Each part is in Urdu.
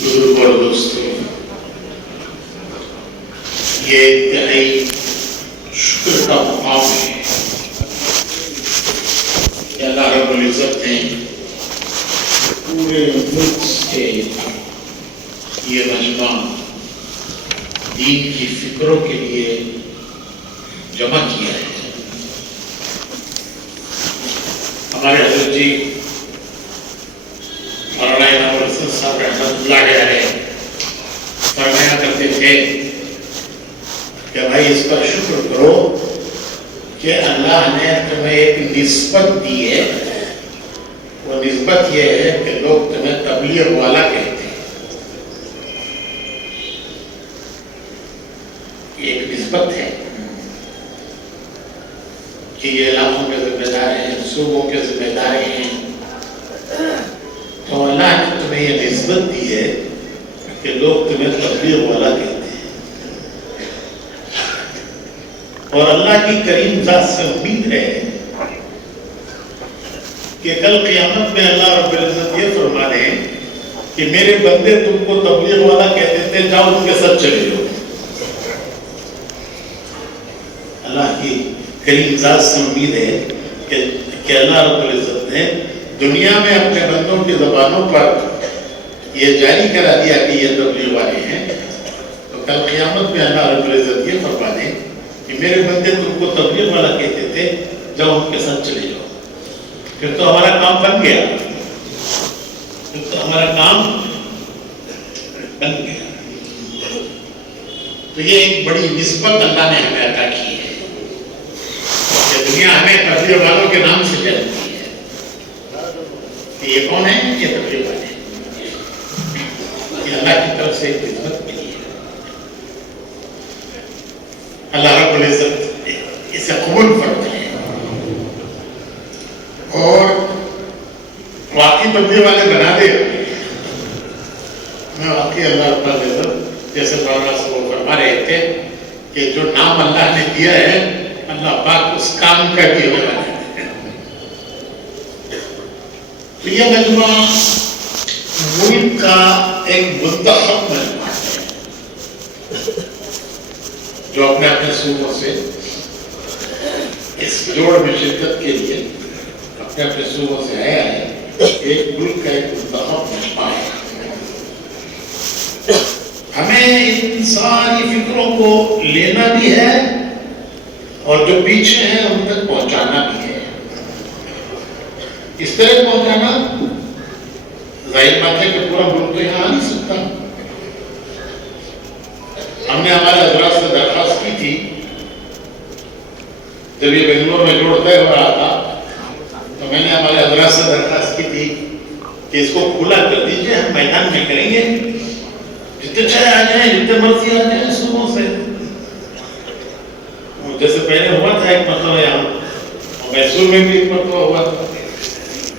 بزرگ اور دوستوں، یہ انتہائی شکر کا مقام ہے کہ اللہ رب العزت نے پورے ملک سے یہ مجمع دین کی فکروں کے لیے جمع کیا ہے۔ ہمارے حضرت جی مولانا انعام الحسن صاحب رحمۃ اللہ علیہ فرمایا کرتے تھے کہ بھائی اس پر شکر کرو کہ اللہ نے تمہیں ایک نسبت دی ہے، وہ نسبت یہ ہے کہ لوگ تمہیں تبلیغ والا کہتے ہیں۔ یہ ایک نسبت ہے کہ یہ علاقوں کے ذمہ دار ہیں، صوبوں کے ذمہ دار ہیں، تو اللہ نے تمہیں یہ نسبت دی ہے کہ لوگ تمہیں تبلیغ والا کہتے ہیں۔ اور اللہ کی کریم ذات سے امید ہے کہ کل قیامت میں اللہ رب العزت یہ فرما دیں کہ میرے بندے تم کو تبلیغ والا کہتے تھے، جاؤ ان کے ساتھ چلے جاؤ۔ اللہ کی کریم ذات سے امید ہے کہ اللہ رب العزت نے دنیا میں اپنے بندوں کی زبانوں پر یہ جاری کرا دیا کہ یہ تبلیغ والے ہیں، تو کل قیامت میں اللہ رب العزت یہ فرما دیں کہ میرے بندے تم کو تبلیغ والا کہتے تھے، جاؤ ان کے ساتھ چلے جاؤ۔ پھر تو ہمارا کام بن گیا، پھر تو ہمارا کام بن گیا۔ تو یہ ایک بڑی نسبت اللہ نے ہمیں عطا کی ہے کہ دنیا ہمیں تبلیغ والوں کے نام سے جانتی ہے کہ یہ کون ہے؟ یہ تبلیغ والے ہیں۔ یہ اللہ کی طرف سے ایک نسبت ملی ہے۔ اللہ رب العزت اسے قبول فرمائے اور واقعی تبلیغ والے بنا دے۔ میں واقعی اللہ رب العزت جیسے مولانا سے وہ فرما رہے تھے کہ جو نام اللہ نے دیا ہے اللہ پاک اس کام کا بھی ہونا ہے۔ تو یہ مجمع ملک کا ایک منتخب مجمع ہے جو اپنے اپنے صوبوں سے اس جوڑ میں شرکت کے لیے اپنے اپنے صوبوں سے آیا ہے۔ ایک ملک کا ایک منتخب مجمع ہے۔ ہمیں ان ساری فکروں کو لینا بھی ہے اور جو پیچھے ہیں ان تک پہنچانا بھی ہے۔ اس طرح پہنچانا ظاہر بات ہے کہ پورا ملک تو یہاں آ نہیں سکتا۔ ہم نے ہمارے حضرات سے درخواست کی تھی جب یہ بنگلور میں جوڑ طے ہو رہا تھا، تو میں نے ہمارے حضرات سے درخواست کی تھی کہ اس کو کھلا کر دیجئے، ہم میدان میں کریں گے، جتنے چاہے آ جائیں، جتنے مرضی آ جائیں صوبوں سے۔ جیسے پہلے ہوا تھا ایک مرتبہ یہاں میسور میں بھی ایک مرتبہ ہوا تھا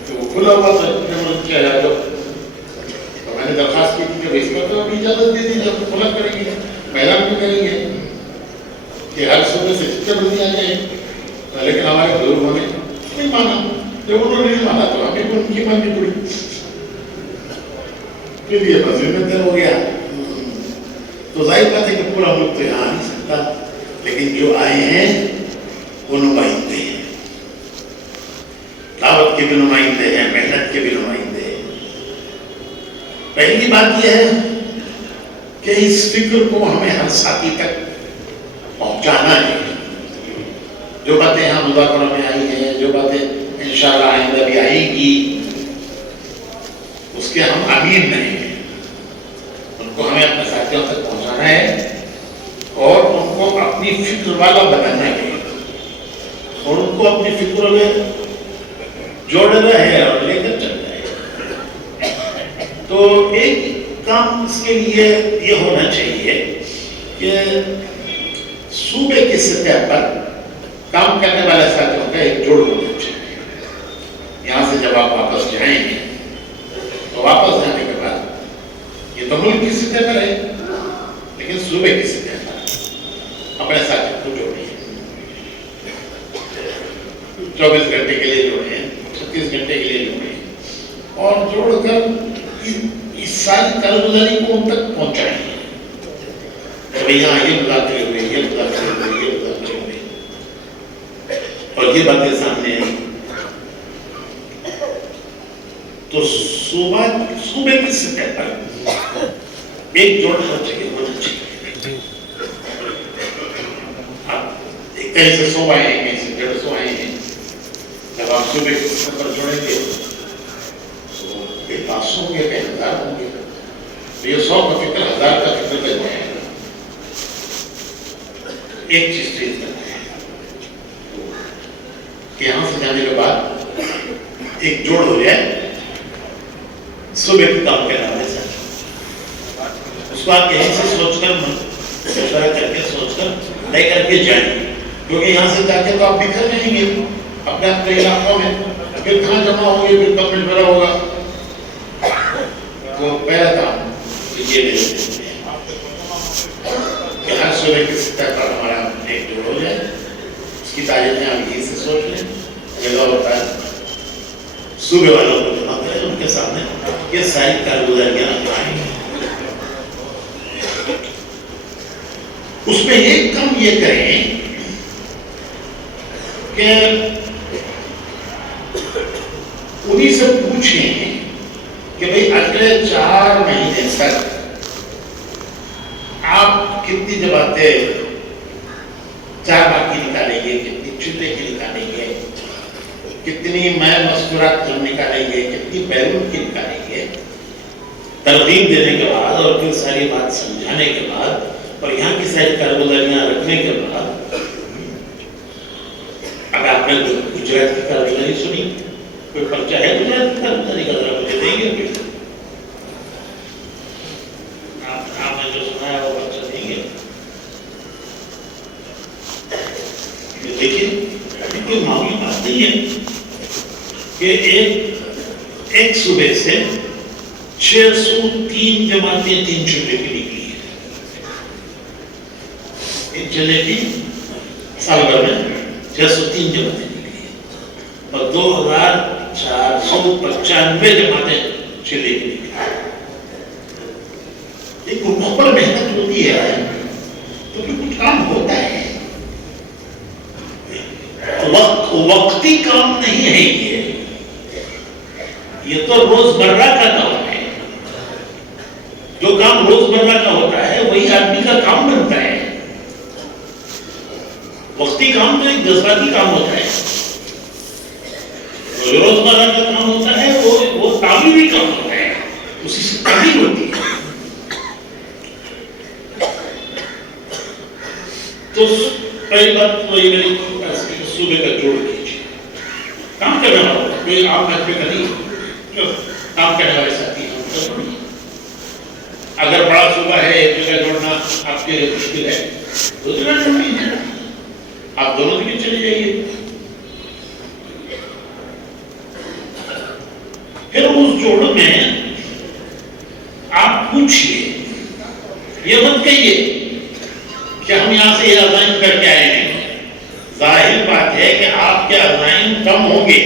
کہ وہ کھلا ہوا تھا، جتنے مرضی آ جاؤ۔ تو میں نے درخواست کی تھی کہ اس مرتبہ بھی اجازت دے دیجیے، ہم کھلا کریں گے، میدان میں کریں گے کہ ہر صوبے سے جتنے مرضی آ جائیں۔ لیکن ہمارے بزرگوں نے نہیں مانا۔ جب انہوں نے نہیں مانا تو ہمیں کو ان کی ماننی پڑی، پھر یہ مسجد میں ہو گیا۔ تو ظاہر بات ہے کہ پورا ملک تو یہاں آ نہیں سکتا، لیکن جو آئے ہیں وہ نمائندے ہیں، دعوت کے بھی نمائندے ہیں، محنت کے بھی نمائندے ہیں۔ پہلی بات یہ ہے کہ اس فکر کو ہمیں ہر ساتھی تک پہنچانا ہے۔ جو باتیں یہاں مذاکرہ میں آئی ہیں، جو باتیں انشاءاللہ آئندہ بھی آئیں گی، اس کے ہم امین نہیں ہیں۔ ان کو ہمیں اپنے ساتھیوں تک پہنچانا ہے اور ان کو اپنی فکر والا بنانا ہے اور ان کو اپنی فکروں میں جوڑنا ہے اور لے کر چلنا ہے۔ تو ایک کام اس کے لیے یہ ہونا چاہیے کہ صوبے کی سطح پر کام کرنے والے ساتھیوں کا ایک جوڑ ہونا چاہیے۔ یہاں سے جب آپ واپس جائیں گے تو واپس جانے کے بعد یہ تو ملک کی سطح پر ہے، لیکن صوبے کی سطح پر اپنے ساتھیوں کو جوڑیں، 24 گھنٹے کے لیے جوڑیں، 36 گھنٹے کے لیے جوڑیں، اور جوڑ کر اس ساری کارگزاری کو ان تک پہنچائیں کہ یہاں یہ مذاکرے ہوئے، یہ مذاکرے ہوئے، یہ مذاکرے ہوئے، اور یہ باتیں سامنے آئی تو صوبے کی سطح پر ایک جوڑ ہر جگہ ہونا چاہیے. آپ کہیں سے 100 آئے ہیں، کہیں سے 150 آئے ہیں. جب آپ صوبے کی سطح پر جوڑیں گے تو 500 ہوں گے، 1000 ہوں گے. یہ 100 کا فکر 1000 کا فکر بن جائے گا. ایک چیز ٹھیک کرنا ہے کہ یہاں سے جانے کے بعد ایک جوڑ ہو جائے صبح کی کام کے نام سے. اس کو آپ یہیں سے سوچ کر مشورہ کر کے سوچ کر طے کر کے جائیں، کیونکہ یہاں سے جا کے تو آپ بکھر رہیں گے اپنے اپنے علاقوں میں. پھر کہاں جمع ہوں گے، پھر کب مشورہ ہوگا. تو پہلا کام یہ نہیں کہ ہر صوبے کی سطح پر ہمارا ایک جوڑ ہو جائے. اس کی تاریخیں آپ یہیں سے سوچ لیں. جگہ ہوتا ہے صوبے والوں کو جمع کریں، ان کے سامنے یہ ساری کارگزاریاں آئیں. اس میں ایک کام یہ کریں کہ انہیں سے پوچھیں کہ بھئی اگلے 4 مہینے تک آپ کتنی جماعتیں 4 باغ کی نکالیں گے، کتنی چلے کی نکالیں گے، کتنی میں مذکورات نکالیں گے، کتنی بیرون کی نکالیں گے. ترغیب دینے کے بعد اور پھر ساری بات سمجھانے کے بعد اور یہاں کی ساری کارگزاریاں رکھنے کے بعد اگر آپ نے گجرات کی کارگزاری سنی، کوئی پرچہ ہے گجرات کی کارگزاری کا، ذرا مجھے دیں گے. آپ نے جو سنا ہے وہ پرچہ دیں گے. دیکھیے کوئی معمولی بات نہیں ہے کہ ایک صوبے سے 603 جماعتیں 3 چلے کی نکلی ہے. ایک چلے کی سال بھر میں 603 جماعتیں نکلی ہیں اور 2495 جماعتیں چلے کی نکلی ہیں. ایک گروپ پر محنت ہوتی ہے تو پھر کچھ کام ہوتا ہے. وقتی کام نہیں ہے یہ تو روزمرہ کا کام ہے. جو کام روزمرہ کا ہوتا ہے وہی آدمی کا کام بنتا ہے. وقتی کام تو ایک جذباتی کام ہوتا ہے. جو روزمرہ کا کام ہوتا ہے وہ تعمیری کام ہوتا ہے، اسی سے تعمیر ہوتی ہے. تو پہلی بات وہی میری صوبے کا جوڑ کیجیے. کام کرنے والا کوئی آپ محفے کا نہیں، کام کرنے والے ساتھی ہیں. اگر بڑا صوبہ ہے ایک جگہ جوڑنا آپ کے لیے مشکل ہے، دوسری جگہ جوڑنی ہے، آپ دونوں جگہ چلے جائیے. پھر اس جوڑ میں آپ پوچھئے، یہ مت کہیے کہ ہم یہاں سے یہ عزائم کر کے آئے ہیں. ظاہر بات ہے کہ آپ کے عزائم کم ہوں گے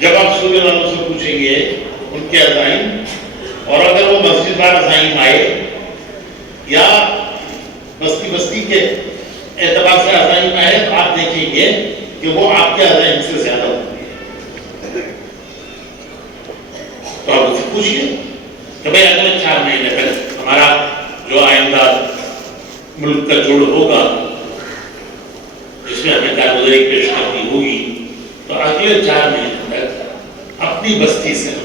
جب آپ صوبے والوں سے پوچھیں گے ان کے عزائم. اور اگر وہ مسجد وار عزائم آئے یا بستی کے اعتبار سے عزائم آئے تو آپ دیکھیں گے کہ وہ آپ کے عزائم سے زیادہ ہوں گے. تو آپ ان سے پوچھئے کہ بھئی اگلے 4 مہینے تک ہمارا جو آئندہ ملک کا جوڑ ہوگا جس میں ہمیں کارگزاری پیش کرنی ہوگی، تو اگلے 4 مہینے تک اپنی بستی سے ہم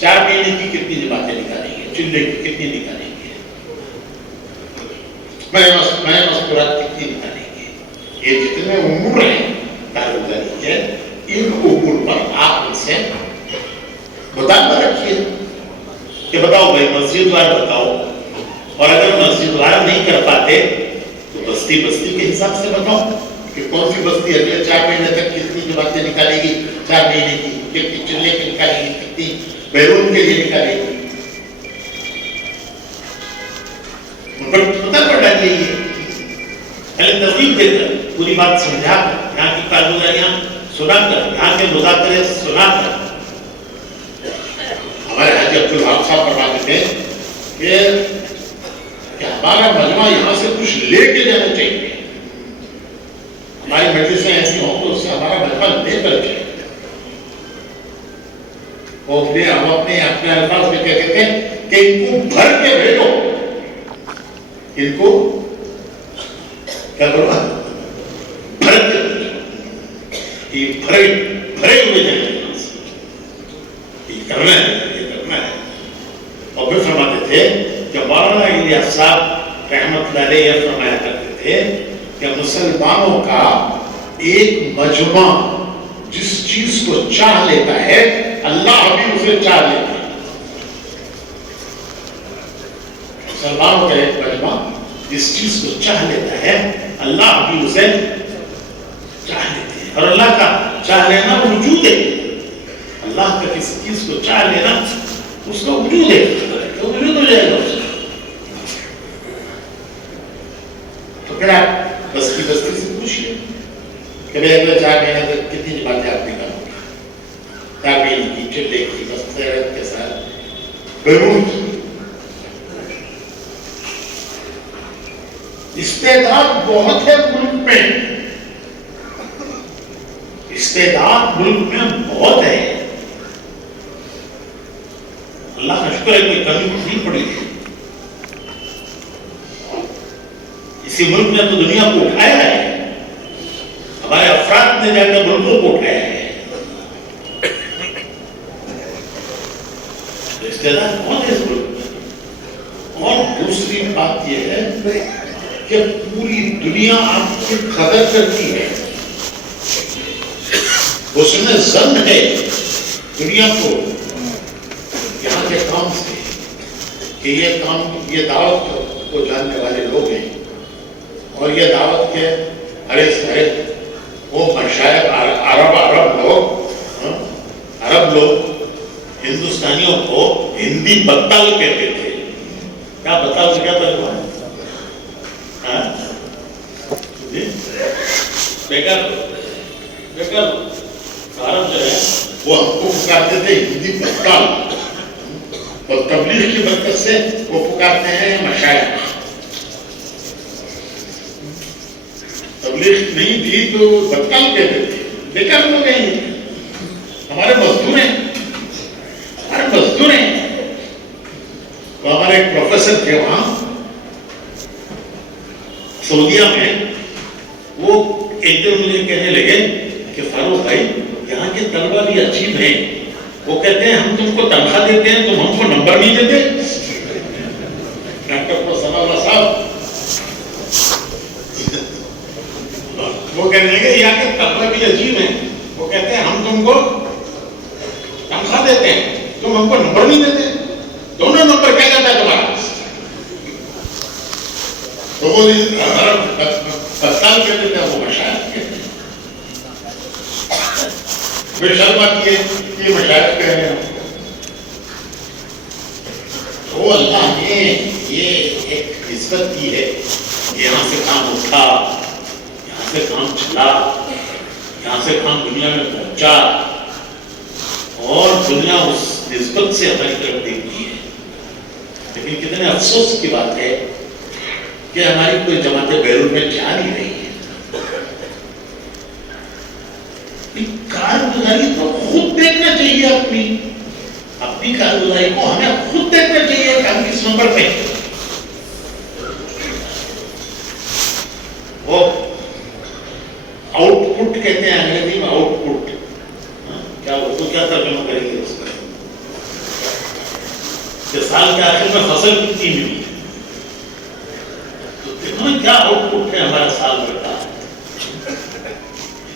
4 مہینے کی کتنی جماعتیں نکالیں گے، چلے کی کتنی نکالیں گے، میں مذکورات کتنی نکالیں گے. یہ جتنے امور ہیں کارگزاری کے، ان امور پر آپ ان سے مطالبہ رکھیے کہ بتاؤ بھائی مسجد وار بتاؤ. اور اگر مسجد وار نہیں کر پاتے تو بستی کے حساب سے بتاؤ کہ کون سی بستی اگلے 4 مہینے تک کتنی جماعتیں نکالے گی، 4 مہینے کی کتنی چلے کی نکالے گی، کتنی بیرون کے لیے نکالے گی. ان پر پتہ پڑ ڈالیے. یہ پہلے ترغیب دے کر پوری بات سمجھا کر یہاں کی کارگزاریاں سنا کر، یہاں کے مذاکرے سنا کر. ہمارے حاجی عبدالوہاب صاحب فرماتے تھے کہ ہمارا مجمع یہاں سے کچھ لے کے جانا چاہیے. ہماری مجلسیں ایسی ہوں تو اس سے ہمارا مجمع لے کر چاہیے. ہم اپنے الفاظ میں کہتے ہیں کہ ان کو بھر کے بھیجو. ان کو کیا کرو؟ بھر کے بھیجو. یہ بھرے ہوئے جائیں یہ کرنا ہے. اور پھر فرماتے تھے کہ مولانا الیاس صاحب رحمۃ اللہ علیہ فرمایا کرتے تھے کہ مسلمانوں کا ایک مجمع جس چیز کو چاہ لیتا ہے اللہ بھی اسے چاہ لیتا ہے. مسلمانوں کا ایک مجمع جس چیز کو چاہ لیتا ہے اللہ بھی اسے چاہ لیتے ہیں. اور اللہ کا چاہ لینا وجود ہے. اللہ کا کسی چیز کو چاہ لینا اس کا وجود ہے، تو وجود ہو جائے گا اس کا. تو پھر آپ بس کی بستی سے پوچھئے کہ بھائی اگلے 4 مہینے تک کتنی جماعتیں آپ نے کرو گے؟ تابعین کی، چلے کی، بس خیرت کے ساتھ بیرون کی. استعداد بہت ہے ملک میں، استعداد ملک میں بہت ہے. اللہ کا شکر ہے کوئی کمی نہیں پڑی ہے. اسی ملک نے تو دنیا کو اٹھایا ہے. ہمارے افراد نے جا کر ملکوں کو اٹھایا ہے. استعداد بہت ہے اس ملک میں. اور دوسری بات یہ ہے کہ پوری دنیا آپ کی قدر کرتی ہے. اس میں ظن ہے دنیا کو یہاں کے کام سے کہ یہ کام، یہ دعوت کو جاننے والے لوگ ہیں اور یہ دعوت کے ارے سارے وہ مشائخ عرب لوگ ہندوستانیوں کو ہندی بتال کہتے تھے. کیا بتال سے کیا ترجمہ ہے؟ بیکار عرب جو ہے وہ ہم کو پکارتے تھے ہندی بتال، اور تبلیغ کی برکت سے وہ پکارتے ہیں مشائخ. تبلیغ نہیں تھی تو بتال کہتے تھے. بیکار لوگ ہیں، ہمارے مزدور ہیں، ہمارے مزدور ہیں. تو ہمارے ایک پروفیسر تھے وہاں سعودیہ میں، وہ ایک دن مجھے کہنے لگے کہ فاروق بھائی یہاں کے طلبہ بھی عجیب ہیں. وہ کہتے ہیں ہم تم کو تنخواہ دیتے ہیں، تم ہم کو نمبر نہیں دیتے. ڈاکٹر ثناء اللہ صاحب وہ کہنے لگے یہاں کے طلبہ بھی عجیب ہیں. وہ کہتے ہیں ہم تم کو تنخواہ دیتے ہیں، تم ہم کو نمبر نہیں دیتے. دونوں نمبر کیا جاتا ہے تمہارا؟ تو وہ بتال کہتے تھے، وہ مشائخ کہتے ہیں. پھر شرم آتی ہے کہ مشائخ کہہ رہے ہیں. تو اللہ نے یہ ایک نسبت کی ہے. یہاں سے کام اٹھا، یہاں سے کام چلا، یہاں سے کام دنیا میں پہنچا، اور دنیا اس نسبت سے ہماری طرف دیکھتی ہے. لیکن کتنے افسوس کی بات ہے کہ ہماری کوئی جماعتیں بیرون میں جا نہیں رہی ہے. کارگزاری تو خود دیکھنا چاہیے. اپنی کارگزاری کو ہمیں خود دیکھنا چاہیے کہ ہم کس نمبر پہ. وہ آؤٹ پٹ کہتے ہیں انگریزی میں، آؤٹ پٹ. کیا اردو کیا ترجمہ کریں گے اس کا؟ کہ سال کے آخر میں فصل کتنی ملی. تو دیکھو نا کیا آؤٹ پٹ ہے ہمارا سال بھر کا.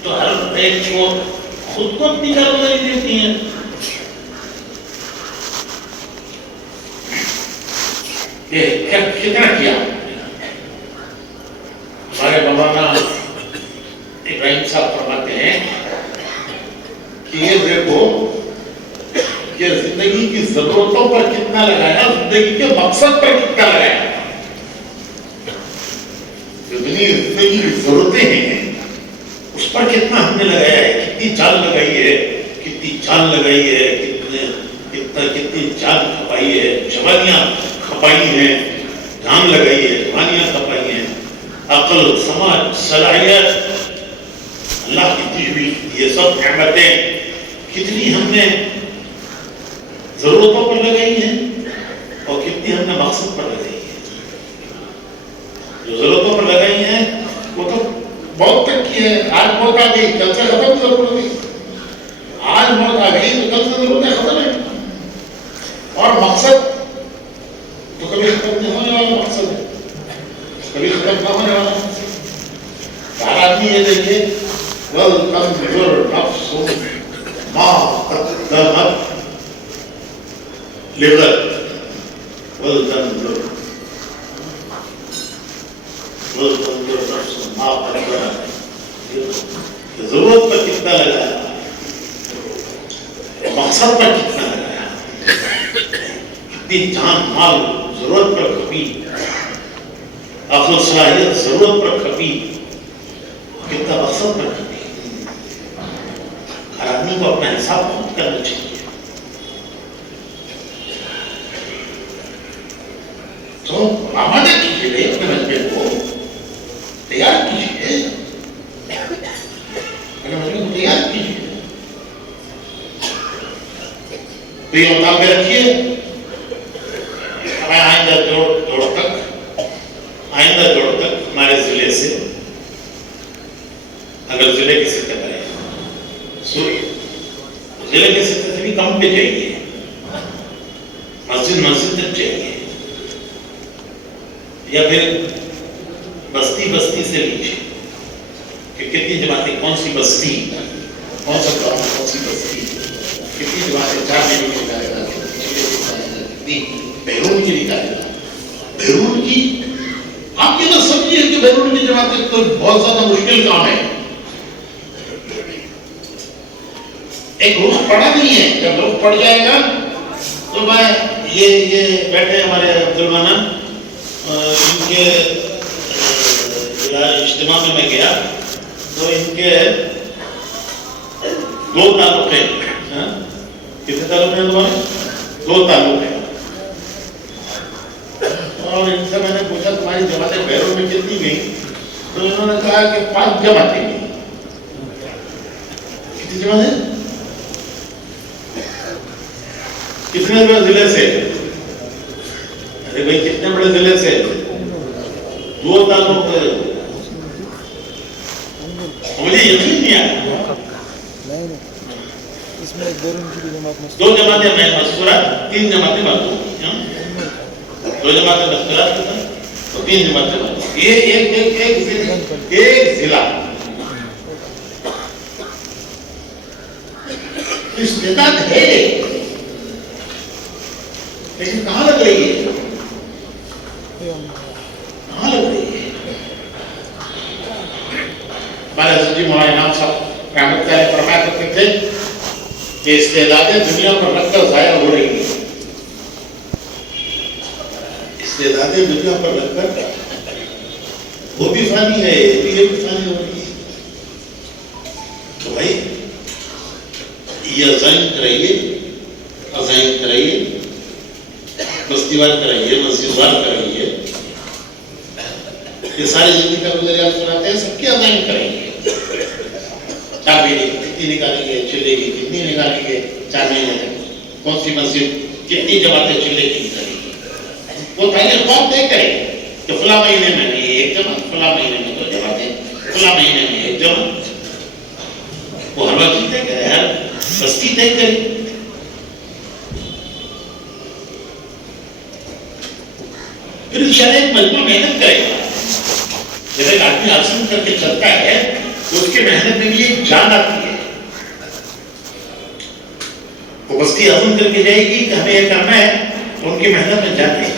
تو ہر ایک کو خود کو اپنی کارگزاری دیتی ہیں. کتنا کیا ہمارے مولانا ابراہیم صاحب فرماتے ہیں کہ یہ دیکھو کہ زندگی کی ضرورتوں پر کتنا لگایا، زندگی کے مقصد پر کتنا لگایا. زندگی کی ضرورتیں ہیں اس پر کتنا ہم نے لگایا ہے، کتنی کتنی جان لگائی ہے، کتنی جان لگائی ہے، کتنی جان کھپائی ہے، جوانیاں کھپائی ہیں، جان لگائی ہے، جوانیاں کھپائی ہیں، عقل، سمجھ، صلاحیت اللہ کی دی ہوئی یہ سب نعمتیں کتنی ہم نے ضرورتوں پر لگائی ہیں اور کتنی ہم نے مقصد پر لگائی ہیں. جو ضرورتوں پر لگائی ہیں وہ تو بہت تک کی ہے. آج موت آ گئی، کل سے ختم ضرورت ہوگی. آج موت آ گئی تو کل سے ضرورتیں ختم ہے. اور مقصد تو کبھی ختم نہیں ہونے والا مقصد ہے، کبھی ختم نہ ہونے والا مقصد. ہر آدمی یہ دیکھے وَلْتَنْظُرْ نَفْسٌ مَا قَدَّمَتْ لِغَدٍ وَلْتَنْظُرْ نَفْسٌ مَا قَدَّمَتْ. ضرورت پر کتنا لگایا، مقصد پر کتنا لگایا، کتنی جان مال ضرورت پر کھپی، عقل صلاحیت ضرورت پر کھپی، کتنا مقصد پر کھپی. ہر آدمی کو اپنا حساب خود کرنا چاہیے. تو آمادہ کیجیے اپنے مجمع کو، تیار کیجیے، اپنے مجمع کو تیار کیجیے. تو یہ مطالبہ رکھیے ہمیں آئندہ جوڑ تک ہمارے ضلع سے، اگر ضلع کی سطح پر ہے، ضلع کے سطح سے بھی کم پہ چاہیے، مسجد تک چاہیے، یا پھر بستی سے لیجیے کہ کتنی جماعتیں، کون سی بستی، کون سا گاؤں، کون سی بستی، کتنی جماعتیں 4 مہینے کی نکالے گا، کتنی بیرون کی نکالے گا. بیرون کی آپ یہ تو سمجھیے کہ بیرون کی جماعتیں تو بہت زیادہ مشکل کام ہے. ایک روح پڑا نہیں ہے، جب روح پڑ جائے گا تو میں یہ بیٹھے ہمارے عبدالمنان، ان کے اجتماع میں گیا تو ان کے 2 تعلق ہیں. کتنے تعلق ہیں تمہارے؟ 2 تعلق ہیں. اور ان سے میں نے پوچھا تمہاری جماعتیں بیرون میں کتنی گئی؟ تو انہوں نے کہا کہ 5 جماعتیں گئی. کتنی جماعتیں؟ کتنے بڑے ضلع سے؟ ارے بھائی کتنے بڑے ضلع سے؟ 2 تعلق. مجھے یقین نہیں آیا. 2 جماعتیں میں مذکورات، 3 جماعتیں معلوم، 2 جماعتیں مذکورات تو 3 جماعتیں معلوم. یہ ایک ضلع استعداد ہے، لیکن کہاں لگ رہی ہے؟ کہاں لگ رہی ہے؟ ہمارے حضرت جی مولانا امام صاحب رحمۃ اللہ فرمایا کرتے تھے کہ استعدادیں دنیا پر رکھ کر ضائع ہو رہی ہیں. استعدادیں دنیا پر رکھ کر وہ بھی فانی ہے، یہ بھی فانی ہو رہی ہے. تو بھائی یہ عزائم کرائیے، بستی وار کرائیے، مسجد وار کرائیے. یہ ساری زندگی کا گزریات سناتے ہیں، سب کی عزائم کرائیے. 4 مہینے کتنی نکالیں گے چلے گی، کتنی نکالیں گے 4 مہینے تک، کون سی مسجد، کتنی جماعتیں چلے گی نکالیں گی. وہ تاریخ بات طے کریں کہ فلاں مہینے میں ایک جماعت، فلاں مہینے میں 2 جماعتیں، فلاں مہینے میں 1 جماعت. وہ ہر وقت طے کرے، ہر بستی طے کرے. پھر انشاءاللہ ایک مجموعہ محنت کرے گا. جب ایک آدمی عزم کر کے چلتا ہے تو اس کی محنت میں بھی ایک جان آتی ہے. وہ بستی عزم کر کے جائے گی کہ ہمیں یہ کرنا ہے، تو ان کی محنت میں جان نہیں.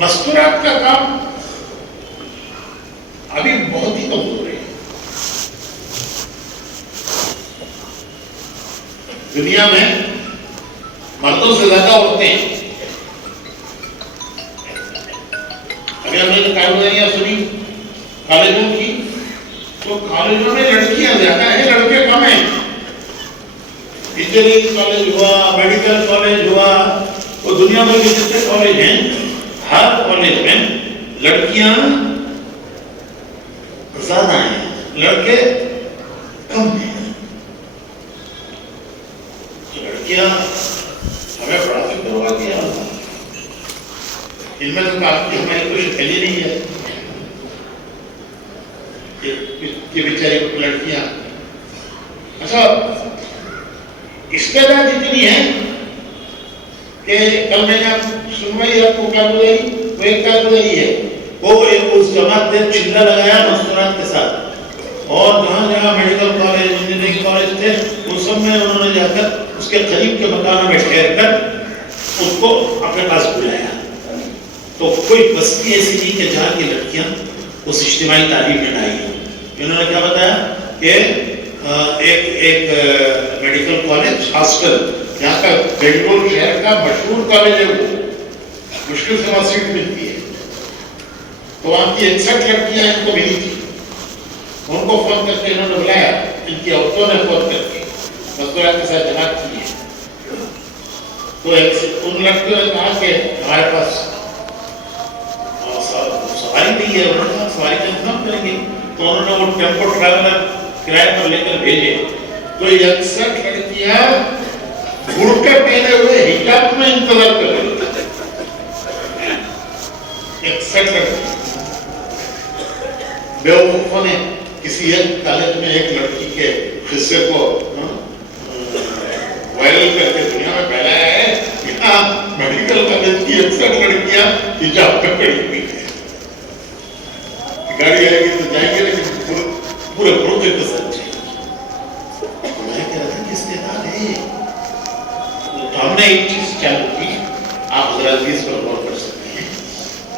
مستورات کا کام ابھی بہت ہی کمزور ہے. دنیا میں مردوں سے زیادہ عورتیں کارروائیاں سنی کالجوں کی، تو کالجوں میں لڑکیاں زیادہ ہیں، لڑکے کم ہیں. انجینئرنگ کالج ہوا، میڈیکل کالج ہوا، وہ دنیا بھر کے جتنے کالج ہیں ہر کالج میں لڑکیاں زیادہ ہیں، لڑکے کم ہیں. لڑکیاں ہمیں بڑا فکر ہوا کیا ان میں تو کافی ہماری کوئی شکل ہی نہیں ہے کہ بیچاری لڑکیاں. اچھا استعداد اتنی ہے کہ کل میں نے سنوائی آپ کو کارگزاری، وہ ایک کارگزاری ہے، وہ اس جماعت نے چندہ لگایا مستورات کے ساتھ، اور جہاں جہاں میڈیکل کالج انجینئرنگ کالج تھے ان سب میں انہوں نے جا کر اس کے قریب کے مکانوں میں ٹھہر کر اس کو اپنے پاس بلایا. تو کوئی بستی ایسی نہیں کہ جہاں کی لڑکیاں اس اجتماعی تعلیم میں نہ آئی ہیں. انہوں نے کیا بتایا کہ ایک میڈیکل کالج خاص کر یہاں کا بنگلور شہر کا مشہور کالج ہے، وہ مشکل سے وہاں سیٹ ملتی ہے. تو وہاں کی 61 لڑکیاں ان کو ملی تھی. ان کو فون کر کے انہوں نے بلایا، ان کی عورتوں نے فون کر کے مستورات کے ساتھ جماعت کی ہے. تو ان لڑکیوں نے کہا کہ ہمارے پاس سواری نہیں ہے، انہوں نے کہا سواری کا انتظام کریں گے. تو انہوں نے وہ ٹیمپو ٹریولر کرائے پر لے کر بھیجے. تو 61 لڑکیاں برقع پہنے ہوئے حجاب میں انتظار کر رہی تھی. 61 لڑکیاں. بیوقوفوں نے کسی ایک کالج میں ایک لڑکی کے قصے کو وائرل کر کے دنیا میں پھیلایا ہے کہ میڈیکل کالج کی 61 لڑکیاں حجاب پہ کھڑی ہوئی ہیں. گاڑی آئے گی تو جائیں گے لیکن پورے برقعے کے ساتھ چاہیے. میں کہہ رہا تھا کہ استعداد ہے. تو ہم نے ایک چیز چالو کی، آپ حضرات بھی اس پر غور کر سکتے ہیں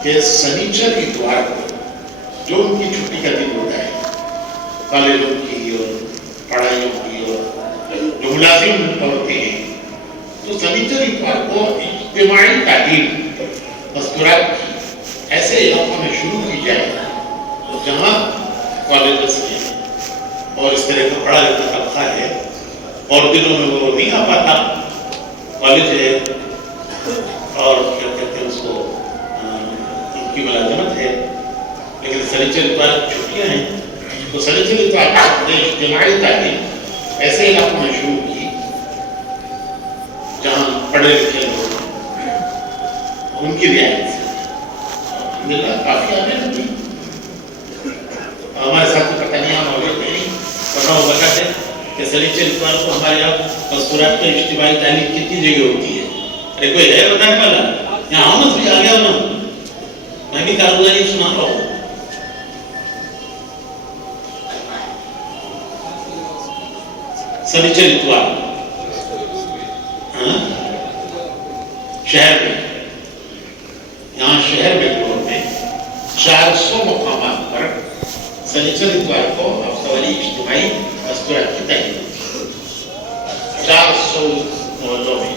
کہ سنیچر اتوار کو جو ان کی چھٹی کا دن ہوتا ہے کالجوں کی اور پڑھائیوں کی اور جو ملازم ہوتے ہیں، تو سنیچر اتوار کو اجتماعی تعلیم مستورات کی ایسے علاقوں میں شروع کی جائے جہاں کالجز ہیں اور اس طرح کا پڑھا لکھا طبقہ ہے، اور دنوں میں وہ نہیں آ پاتا. کالج ہے اور کیا کہتے ہیں اس کو ان کی ملازمت ہے، لیکن سنیچر اتوار چھٹیاں ہیں. تو سنیچر اتوار نے اجتماعی تعلیم ایسے علاقوں میں شروع کی جہاں پڑھے لکھے لوگ ان کی رعایت سے الحمدللہ کافی آنے لگی. ہمارے ساتھ پتہ نہیں ہم موجود نہیں پتہ ہو بتاتے کہ سنیچر اتوار کو ہمارے یہاں مستورات میں اجتماعی تعلیم کتنی جگہ ہوتی ہے. ارے کوئی ہے بتانے والا؟ یہاں آمد بھی آ گیا نا، میں بھی کارگزاری سنا رہا ہوں. سنیچر اتوار شہر میں، یہاں شہر بنگلور میں 400 مقامات پر سنیچر اتوار کو ہفتہ والی اجتماعی مستورات کی تعلیم ہوتی ہے. 400 محلوں میں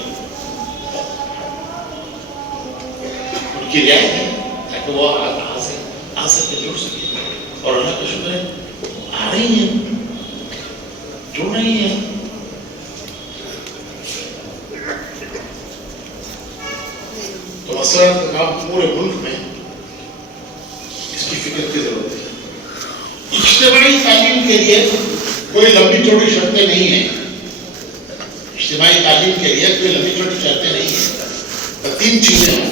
ان کی رعایت ہے تاکہ وہ آ سکے جڑ سکے. اور اللہ کا شکر ہے آ رہی ہیں، جڑ رہی ہیں. تو مسئلہ کا کام پورے ملک میں اس کی فکر کی ضرورت ہے. اجتماعی تعلیم کے لیے کوئی لمبی چوڑی شرطیں نہیں ہیں. اجتماعی تعلیم کے لیے کوئی لمبی چوڑی شرطیں نہیں ہیں. 3 چیزیں ہوں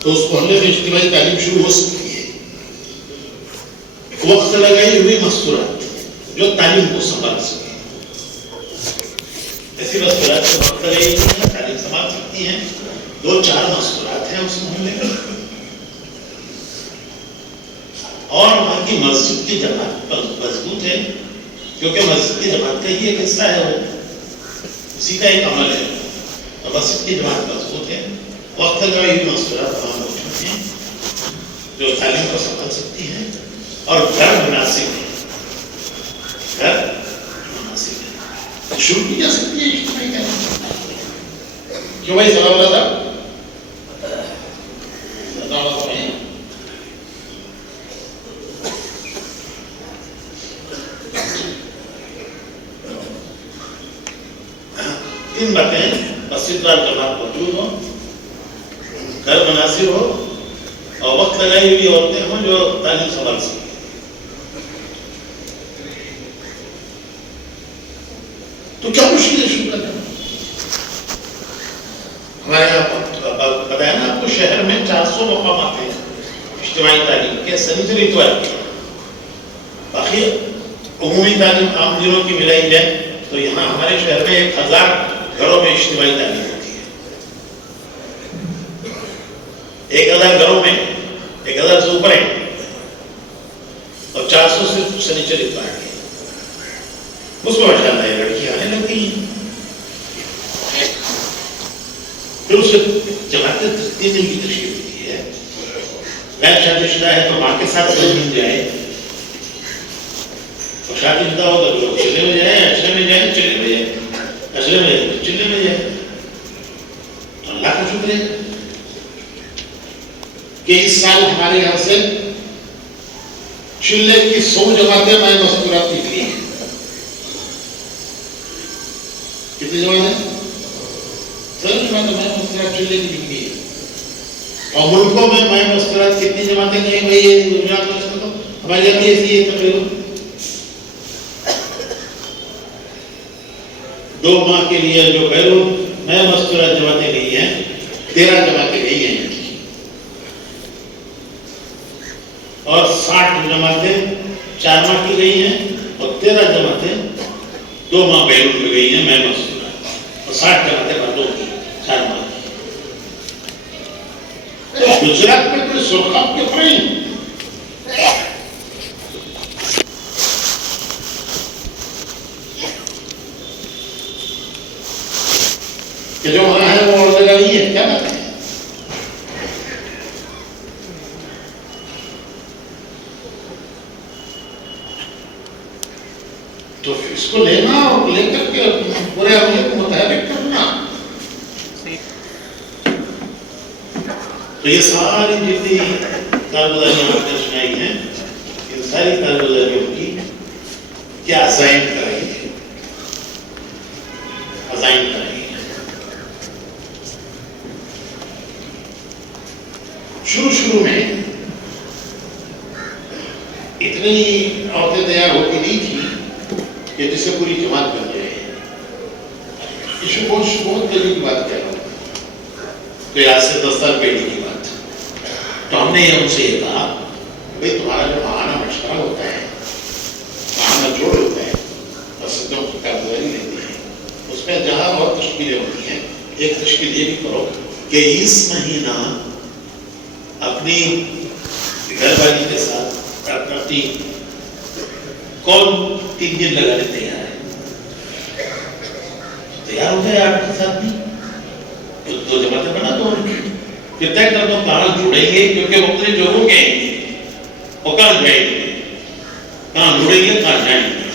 تو اس محلے میں اجتماعی تعلیم شروع ہو سکتی ہے. وقت لگائی ہوئی مستورات جو تعلیم کو سنبھال سکے، ایسی مستورات سے وقت لگائی ہوئی تعلیم سنبھال سکتی ہیں. 2-4 مستورات ہیں اس محلے میں، اور وہاں کی مسجد کی جماعت مضبوط ہے، کیونکہ مسجد کی جماعت کا ہی ایک حصہ ہے، وہ اسی کا ایک عمل ہے. اور مسجد کی جماعت مضبوط ہے. وقت لگائی ہوئی مستورات وہاں موجود ہیں جو تعلیم کو سنبھال سکتی ہیں. اور گھر مناسب ہے، گھر مناسب ہے، شروع کی جا سکتی ہے اجتماعی تعلیم. کیوں بھائی سلام اللہ صاحب؟ تین باتیں: مسجد وال جماعت موجود ہو، گھر مناسب ہو، اور وقت لگائی ہوئی عورتیں ہوں جو تعلیم سنبھال سکیں. تو کیا مشکل ہے شروع کرنا؟ ہمارے یہاں بتایا نا آپ کو، شہر میں 400 مقامات ہیں اجتماعی تعلیم کے، سنیچر اتوار کے. باقی عمومی تعلیم عام دنوں کی ملائی جائے تو یہاں ہمارے شہر میں 1000 گھروں میں اجتماعی تعلیم ہوتی ہے. 1000 گھروں میں 1000 سے اوپر ہیں، اور 400 صرف سنیچر اتوار کے. اس میں ماشاء اللہ یہ لڑکی آنے لگتی ہیں. پھر اس سے جماعتیں 3 دن کی تشکیل ہوتی ہے. غیر شادی شدہ ہے تو ماں کے ساتھ مل جائے، اور شادی شدہ ہو تو لوگ چلے میں جائیں، اچھلے میں جائیں، چلے میں جائیں، اچھلے میں جائیں، چلے میں جائیں. تو اللہ کا شکر ہے کہ اس سال ہمارے یہاں سے چلے کی 100 جماعتیں میں مذکورات نکلی ہیں. کتنی جماعتیں؟ 100 جماعتیں میں مذکورات چلے کی نکلی ہے. اور ملکوں میں میں مذکورات کتنی جماعتیں کہیں بھائی یہ دنیا کو تو ہماری یہاں بھی ایسی ہے تقریباً. 2 ماہ کے لیے جو بیرون میں مذکورات جماعتیں گئی ہیں، 13 جماعتیں گئی ہیں، اور 60 جماعتیں 4 ماہ کی گئی ہیں، اور 13 جماعتیں 2 ماہ بیرون میں گئی ہیں میں مذکورات، اور 60 جماعتیں مردوں کی 4 ماہ کی. گجرات میں کوئی سرخاب کے فرین کہ جو وہاں ہے وہ اور جگہ نہیں ہے، کیا بات ہے؟ تو اس کو لینا اور لے کر کے پورے عملے کو متحرک کرنا. تو یہ ساری جتنی کارگزاریاں آپ نے سنائی ہیں، ان ساری کارگزاریوں کی کیا عزائم کر رہی ہے، عزائم کر رہی ہے. شروع میں اتنی عورتیں تیار ہوتی نہیں تھی کہ جس سے پوری جماعت بن جائے. بہت پہلے کی بات کہہ رہا ہوں، کوئی آج سے 10 سال پہلے کی بات. تو ہم نے ان سے یہ کہا بھائی تمہارا جو ماہانہ مشورہ ہوتا ہے، ماہانہ جوڑ ہوتا ہے، مسجدوں کی کارگزاری لیتے ہیں، اس میں جہاں بہت تشکیلیں ہوتی ہیں، ایک تشکیل یہ بھی کرو کہ اس مہینہ اپنی گھر والی کے ساتھ اپنی کون 3 دن لگانے تیار ہے، تیار ہو جائے آپ کے ساتھ بھی. 2 جماعتیں بنا دو، پھر طے کر دو کہاں جڑیں گے، کیونکہ مختلف جگہوں کے ہیں وہ کہاں جائیں گے، کہاں جڑیں گے، کہاں جائیں گے.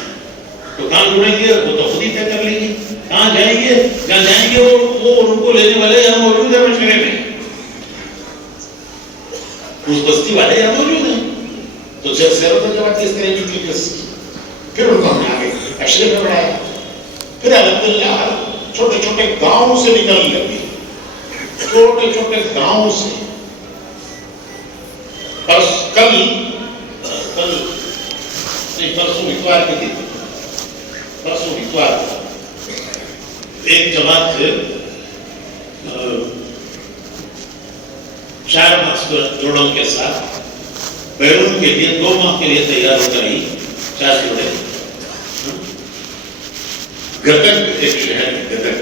تو کہاں جڑیں گے وہ تو خود ہی طے کر لیں گے، کہاں جائیں گے، جہاں جائیں گے وہ ان کو لینے والے یہاں موجود ہیں مشورے میں، اس بستی والے یہاں موجود ہیں. تو سیرت جماعت اس طرح کی پھر ان کو ہم نے آگے اشرے میں بڑھایا. پھر الحمدللہ چھوٹے چھوٹے گاؤں سے نکل لگے، چھوٹے چھوٹے گاؤں سے. کل پرسوں اتوار کے دن، پرسوں اتوار ایک جماعت 4 جوڑوں کے ساتھ بیرون کے لیے 2 ماہ کے لیے تیار ہو کر ہی 4 جوڑے گدک، ایک شہر ہے گدک،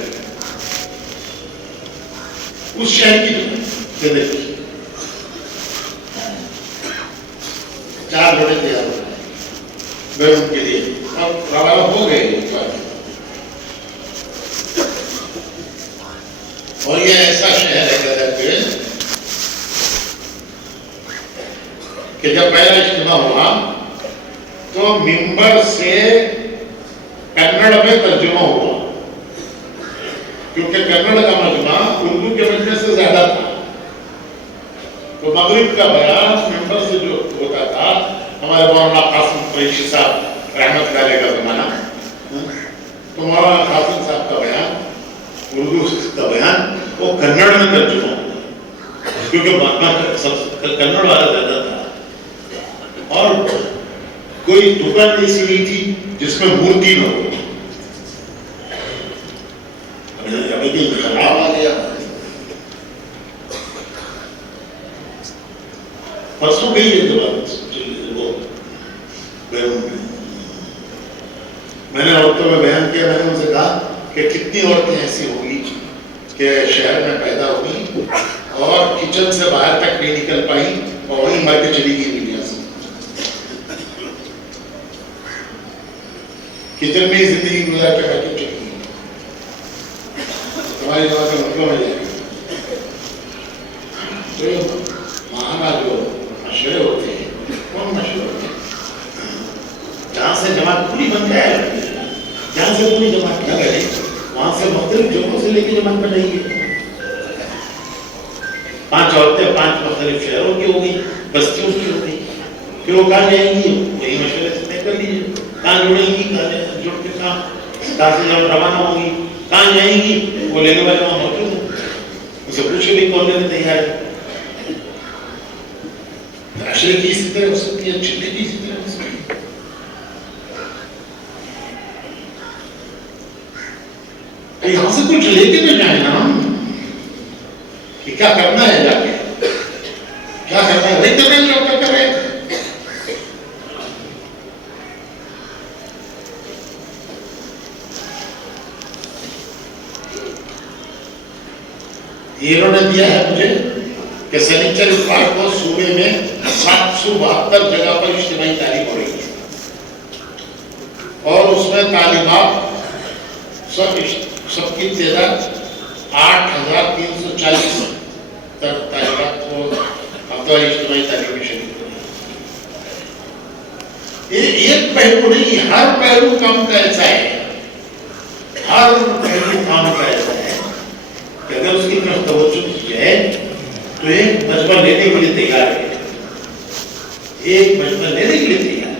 اس شہر کی گدک 4 جوڑے تیار ہو گئے بیرون کے لیے. اب روانہ ہو گئے اور یہ ایسا شہر ہے گدک کہ جب پہلا اجتماع ہوا تو ممبر سے کنڑ میں ترجمہ ہوا، کیونکہ کنڑ کا مجمع اردو کے مجمع سے زیادہ تھا. تو مغرب کا بیان ممبر سے جو ہوتا تھا، ہمارے مولانا قاسم قریشی صاحب رحمت اللہ علیہ کا زمانہ، تو مولانا قاسم صاحب کا بیان اردو کا بیان وہ کنڑ میں ترجمہ ہوگا، کیونکہ مہاتما کنڑ والا زیادہ تھا، اور کوئی دکان ایسی نہیں تھی جس میں مورتی نہ ہو. ابھی بھی انقلاب آ گیا. پرسوں گئی ہے جو بات وہ بیرون میں نے عورتوں میں بیان کیا. میں نے ان سے کہا کہ کتنی عورتیں ایسی ہوں گی کہ شہر میں پیدا ہوئی اور کچن سے باہر تک نہیں نکل پائی اور وہیں مر کے چلی گئی دنیا سے. کچن میں ہی زندگی گزار کے باقی چلی گئی. ہماری جگہ سے مطلب میں جائے گی. ماہانہ جو مشورے ہوتے ہیں کون مشورے ہوتے ہیں؟ جہاں سے جماعت پوری بن جائے، جہاں سے پوری جماعت نہ بنے، وہاں سے مختلف جگہوں سے لے کے جماعت بنائیے. 5 عورتیں 5 مختلف شہروں کی ہو گئی، بستیوں کی ہو گئی، پھر وہ کہاں جائیں گی؟ وہی مشورے سے طے کر لیجیے کہاں جڑیں گی، کہاں جڑ کے کہاں سے جب روانہ ہوں گی، کہاں جائیں گی. وہ لینے والے وہاں موجود ہیں، اسے پوچھے بھی کون لینے تیار ہے. معاشرے کی اسی طرح ہو سکتی ہے، چھٹے کی اسی طرح ہو سکتی ہے. یہاں سے کچھ لے کے نہ جائیں نا کہ کیا کرنا ہے، جا کے کیا کرنا ہے. وہی کر رہے ہیں لوگ کر رہے ہیں. یہ انہوں نے دیا ہے مجھے کہ سنیچر اتوار کو صوبے میں 772 جگہ پر اجتماعی تعلیم ہو رہی ہے، اور اس میں تعلیمات سب کی تعداد 8340 تعلیمات کو ہفتہ اجتماعی تعلیم میں شریک ہو رہی ہے. یہ ایک پہلو نہیں، ہر پہلو کام کا ایسا ہے، ہر پہلو کام کا ایسا ہے کہ اگر اس کی طرف توجہ کی جائے تو ایک مجمع لینے کے لیے تیار ہے، ایک مجمع لینے کے لیے تیار ہے.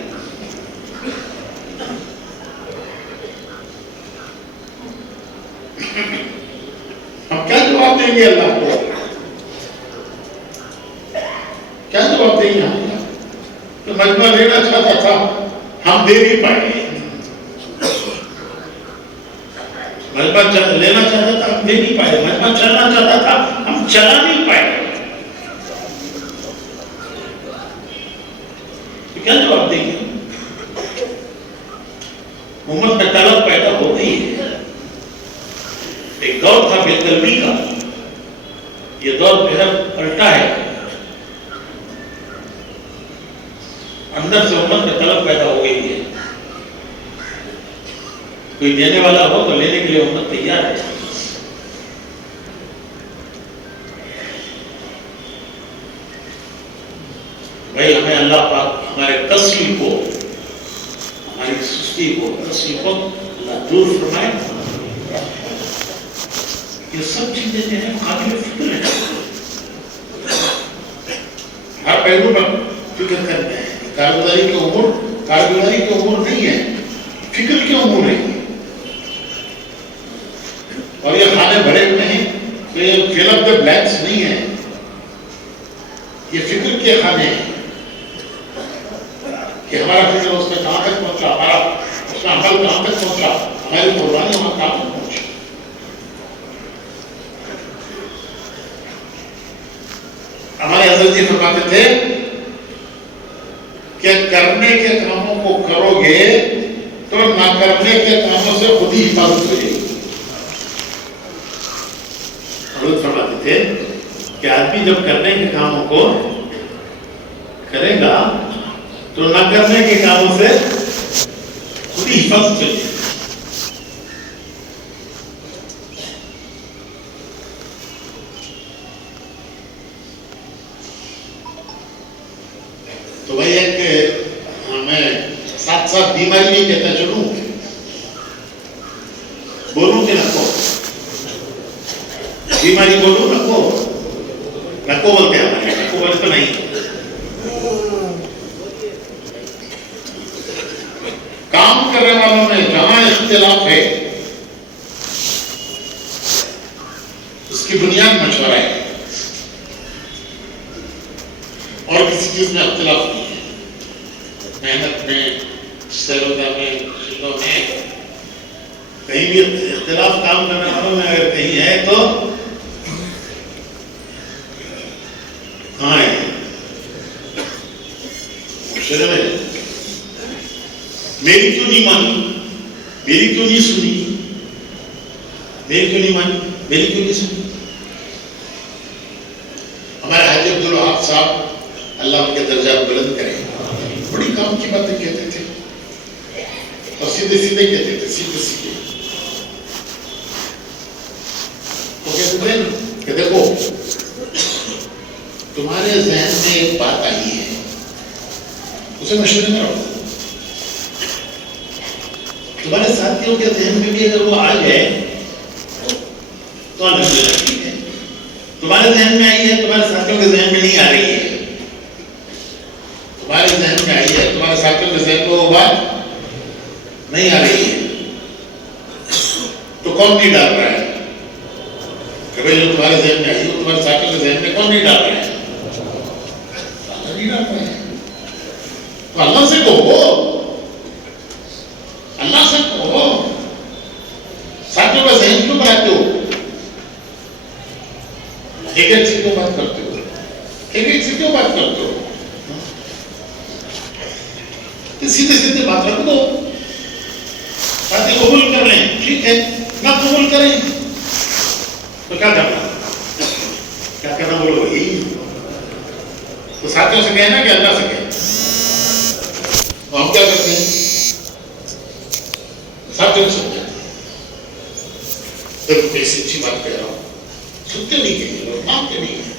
ہم کیا جواب دیں گے اللہ کو؟ کیا جواب دیں گے ہم؟ تو مجمع لینا چاہتا تھا، ہم دے نہیں پائے. مجمع لینا چاہتا تھا، ہم دے نہیں پائے. مجمع چلنا چاہتا تھا، ہم چلا نہیں پائے. کیا جواب دیں گے؟ امت میں طلب پیدا ہو گئی ہے. ایک دور تھا بے قلبی کا، یہ دور بہت الٹا ہے. اندر سے امت میں طلب پیدا ہو گئی ہے. کوئی دینے والا ہو تو لینے کے لیے امت تیار ہے. بھائی ہمیں اللہ پاک ہمارے کسل کو، ہماری سستی کو، کسل کو اللہ دور فرمائے. یہ سب چیزیں جو ہیں قابل فکر ہیں. ہر پہلو پر فکر کرتے ہیں. کارگزاری کے امور کارگزاری کے امور نہیں ہے، فکر کے امور ہے. اور یہ کھانے بھرے ہوئے ہیں تو یہ فل اپ دا بلینکس نہیں ہے، یہ فکر کے کھانے ہیں کہ ہمارا فکر اس میں کہاں تک پہنچا، ہمارا اس میں عمل کہاں تک پہنچا، ہماری قربانی وہاں کہاں تک پہنچی. ہمارے حضرت جی فرماتے تھے کہ کرنے کے کاموں کو کرو گے تو نہ کرنے کے کاموں سے خود ہی حفاظت ہو جائے گی. حضرت فرماتے تھے کہ آدمی جب کرنے کے کاموں کو کرے گا تو نہ کرنے کے کاموں سے خود ہی حفاظت ہو جائے گی. تو بھائی ایک میں ساتھ ساتھ بیماری نہیں کہتا چلوں، بولوں کہ نہ کو بیماری بولوں نہ کو بولتے ہیں ہمارے، نہ کو بولے تو نہیں. کام کرنے والوں میں جہاں اختلاف ہے محنت میں، سیرودہ میں، شلوں میں، کہیں بھی اختلاف کام کرنے والوں میں اگر کہیں ہے تو کہاں ہے؟ شروع میں میری کیوں نہیں مانی، میری کیوں نہیں سنی، میری کیوں نہیں مانی، میری کیوں نہیں سنی؟ ہمارے حاجی عبدالوہاب صاحب اللہ ان کے درجہ بلند کرے، بڑی کام کی باتیں کہتے تھے اور سیدھے سیدھے کہتے تھے، سیدھے سیدھے. تو کہتے تھے کہ دیکھو تمہارے ذہن میں ایک بات آئی ہے، اسے مشورے میں رکھو. تمہارے ساتھیوں کے ذہن میں بھی اگر وہ آ جائے تو الحمدللہ ٹھیک ہے. تمہارے ذہن میں آئی ہے، تمہارے ساتھیوں کے ذہن میں نہیں آ رہی ہے. تمہارے ذہن میں آئی ہے، تمہارے ساتھیوں کے ذہن میں وہ بات نہیں آ رہی ہے، تو کون نہیں ڈال رہا ہے؟ کہ بھائی جو تمہارے ذہن میں آئی ہے تمہارے ساتھیوں کے ذہن میں کون نہیں ڈال رہا ہے؟ اللہ نہیں ڈال رہا ہے. تو اللہ سے کہو، اللہ سے کہو. ساتھیوں کا ذہن کیوں بناتے ہو؟ ایک ایک سے کیوں بات کرتے ہو؟ ایک ایک سے کیوں بات کرتے ہو؟ سیدھے سیدھے بات رکھ دو. باتیں قبول کر لیں ٹھیک ہے، نہ قبول کریں تو کیا کرنا؟ کیا کرنا بولو وہی. تو ساتھیوں سے کہنا کہ اللہ سے کہنا. تو ہم کیا کرتے ہیں؟ ساتھیوں سے کہنا. دیکھو کیسی اچھی بات کہہ رہا ہوں، سنتے نہیں کہیں لوگ، مانتے نہیں ہیں.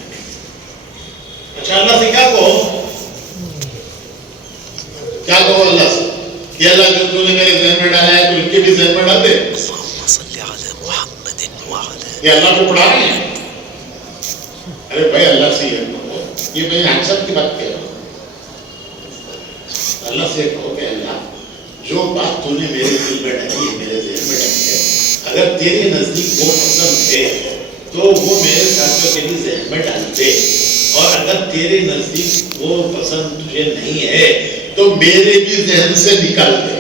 اچھا اللہ سے کیا کہو؟ کیا کہو اللہ سے کہ اللہ جو تو نے میرے ذہن میں ڈالا ہے تو ان کے بھی ذہن میں ڈال دے. یہ اللہ کو پڑھا رہے ہیں. ارے بھائی اللہ سے یہ کہو، یہ میں حقیقت کی بات کہہ رہا ہوں. اللہ سے کہو کہ اللہ جو بات تو نے میرے دل میں ڈالی ہے، میرے ذہن میں ڈالی ہے، اگر تیرے نزدیک وہ پسند ہے تو وہ میرے ساتھیوں کے بھی ذہن میں ڈال دے، اور اگر تیرے نزدیک وہ پسند تجھے نہیں ہے تو میرے بھی ذہن سے نکال دے.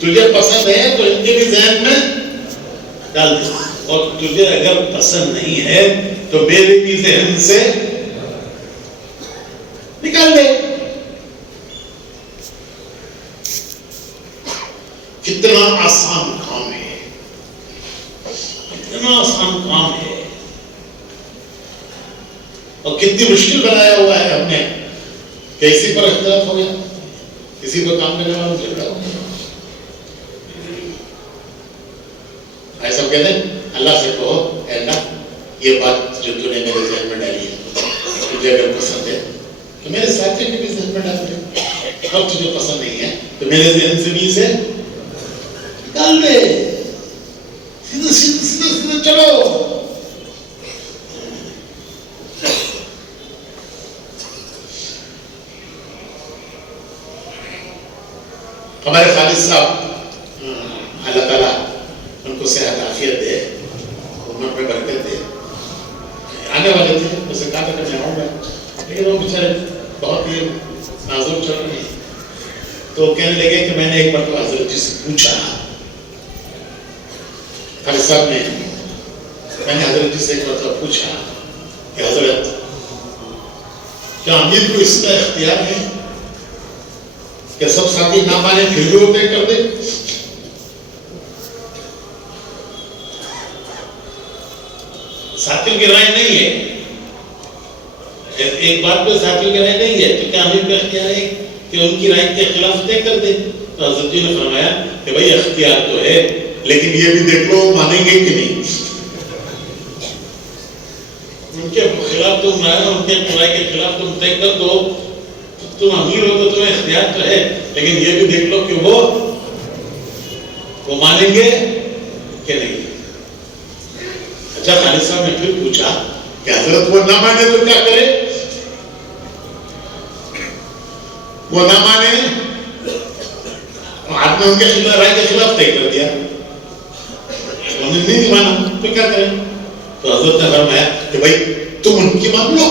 تجھے پسند ہے تو ان کے بھی ذہن میں ڈال دے، اور تجھے اگر پسند نہیں ہے تو میرے بھی ذہن سے نکال دے. کتنا آسان کام ہے، کتنا آسان کام ہے، اور کتنی مشکل بنایا ہوا ہے ہم نے. کسی پر اختلاف ہو گیا، کسی کو کام کرنے والا جھگڑا ہو گیا، ایسا کہتے ہیں اللہ سے کہو اے اللہ یہ بات جو تو نے میرے ذہن میں ڈالی ہے تجھے اگر پسند ہے تو میرے ساتھی کے بھی ذہن میں ڈال دے، اور تجھے پسند نہیں ہے تو میرے ذہن سے بھی اسے ڈال دے. سیدھے سیدھے سیدھے سیدھے چلو. ہمارے خالد صاحب اللہ تعالیٰ ان کو صحت عافیت دے، عمر میں برکت دے. آنے والے تھے، اسے کہا تھا کہ میں آؤں گا، لیکن وہ بیچارے بہت ہی نازک چل رہے ہیں. تو کہنے لگے کہ میں نے ایک بار تو حضرت جی سے پوچھا، خالد صاحب نے، میں نے حضرت جی سے ایک بار پوچھا کہ حضرت کیا امیر کو اس کا اختیار ہے کہ سب ساتھی نہ مانے پھر بھی وہ طے کر دے؟ ساتھیوں کی رائے نہیں ہے، ایک بات پہ ساتھیوں کی رائے نہیں ہے تو کیا امیر کا اختیار ہے کہ ان کی رائے کے خلاف طے کر دے؟ تو حضرت جی نے فرمایا کہ بھائی اختیار تو ہے لیکن یہ بھی دیکھ لو مانیں گے کہ نہیں. ان کے خلاف تم رائے، ان کے رائے کے خلاف تم طے کر دو، تم امیر ہو تو تمہیں اختیار تو ہے لیکن یہ بھی دیکھ لو کہ وہ مانیں گے کہ نہیں. اچھا خالد صاحب نے پھر پوچھا کہ حضرت وہ نہ مانے تو کیا کرے؟ وہ نہ مانے، آپ نے ان کے خلاف رائے کے خلاف طے کر دیا، انہوں نے نہیں مانا تو کیا کریں؟ تو حضرت نے فرمایا کہ بھائی تم ان کی مان لو،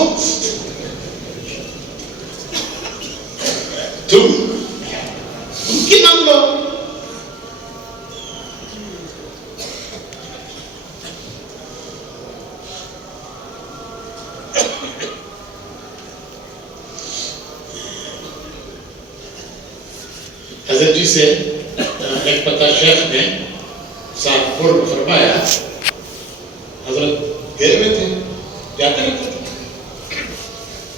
حضرت جی سے ایک پتہ شیخ نے سانپور میں فرمایا، حضرت گئے ہوئے تھے، جاتے رہتے تھے،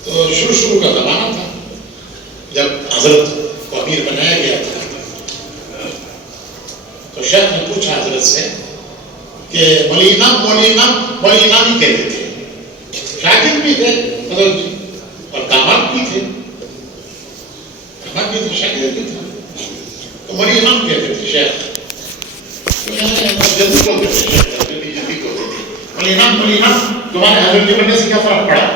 تو شروع کا زمانہ تھا جب حضرت کو امیر بنایا گیا تھا، تو شیخ نے پوچھا حضرت سے کہ مولی امام ہی کہتے تھے، شاگرد بھی تھے حضرت جی اور داماد بھی تھے، شاگرد بھی تھا، تو مولی امام کہتے تھے شیخ، جلدی بولتے تھے شیخ، جلدی بولتے تھے، مولی امام تمہارے حضرت جی بننے سے کیا فرق پڑا؟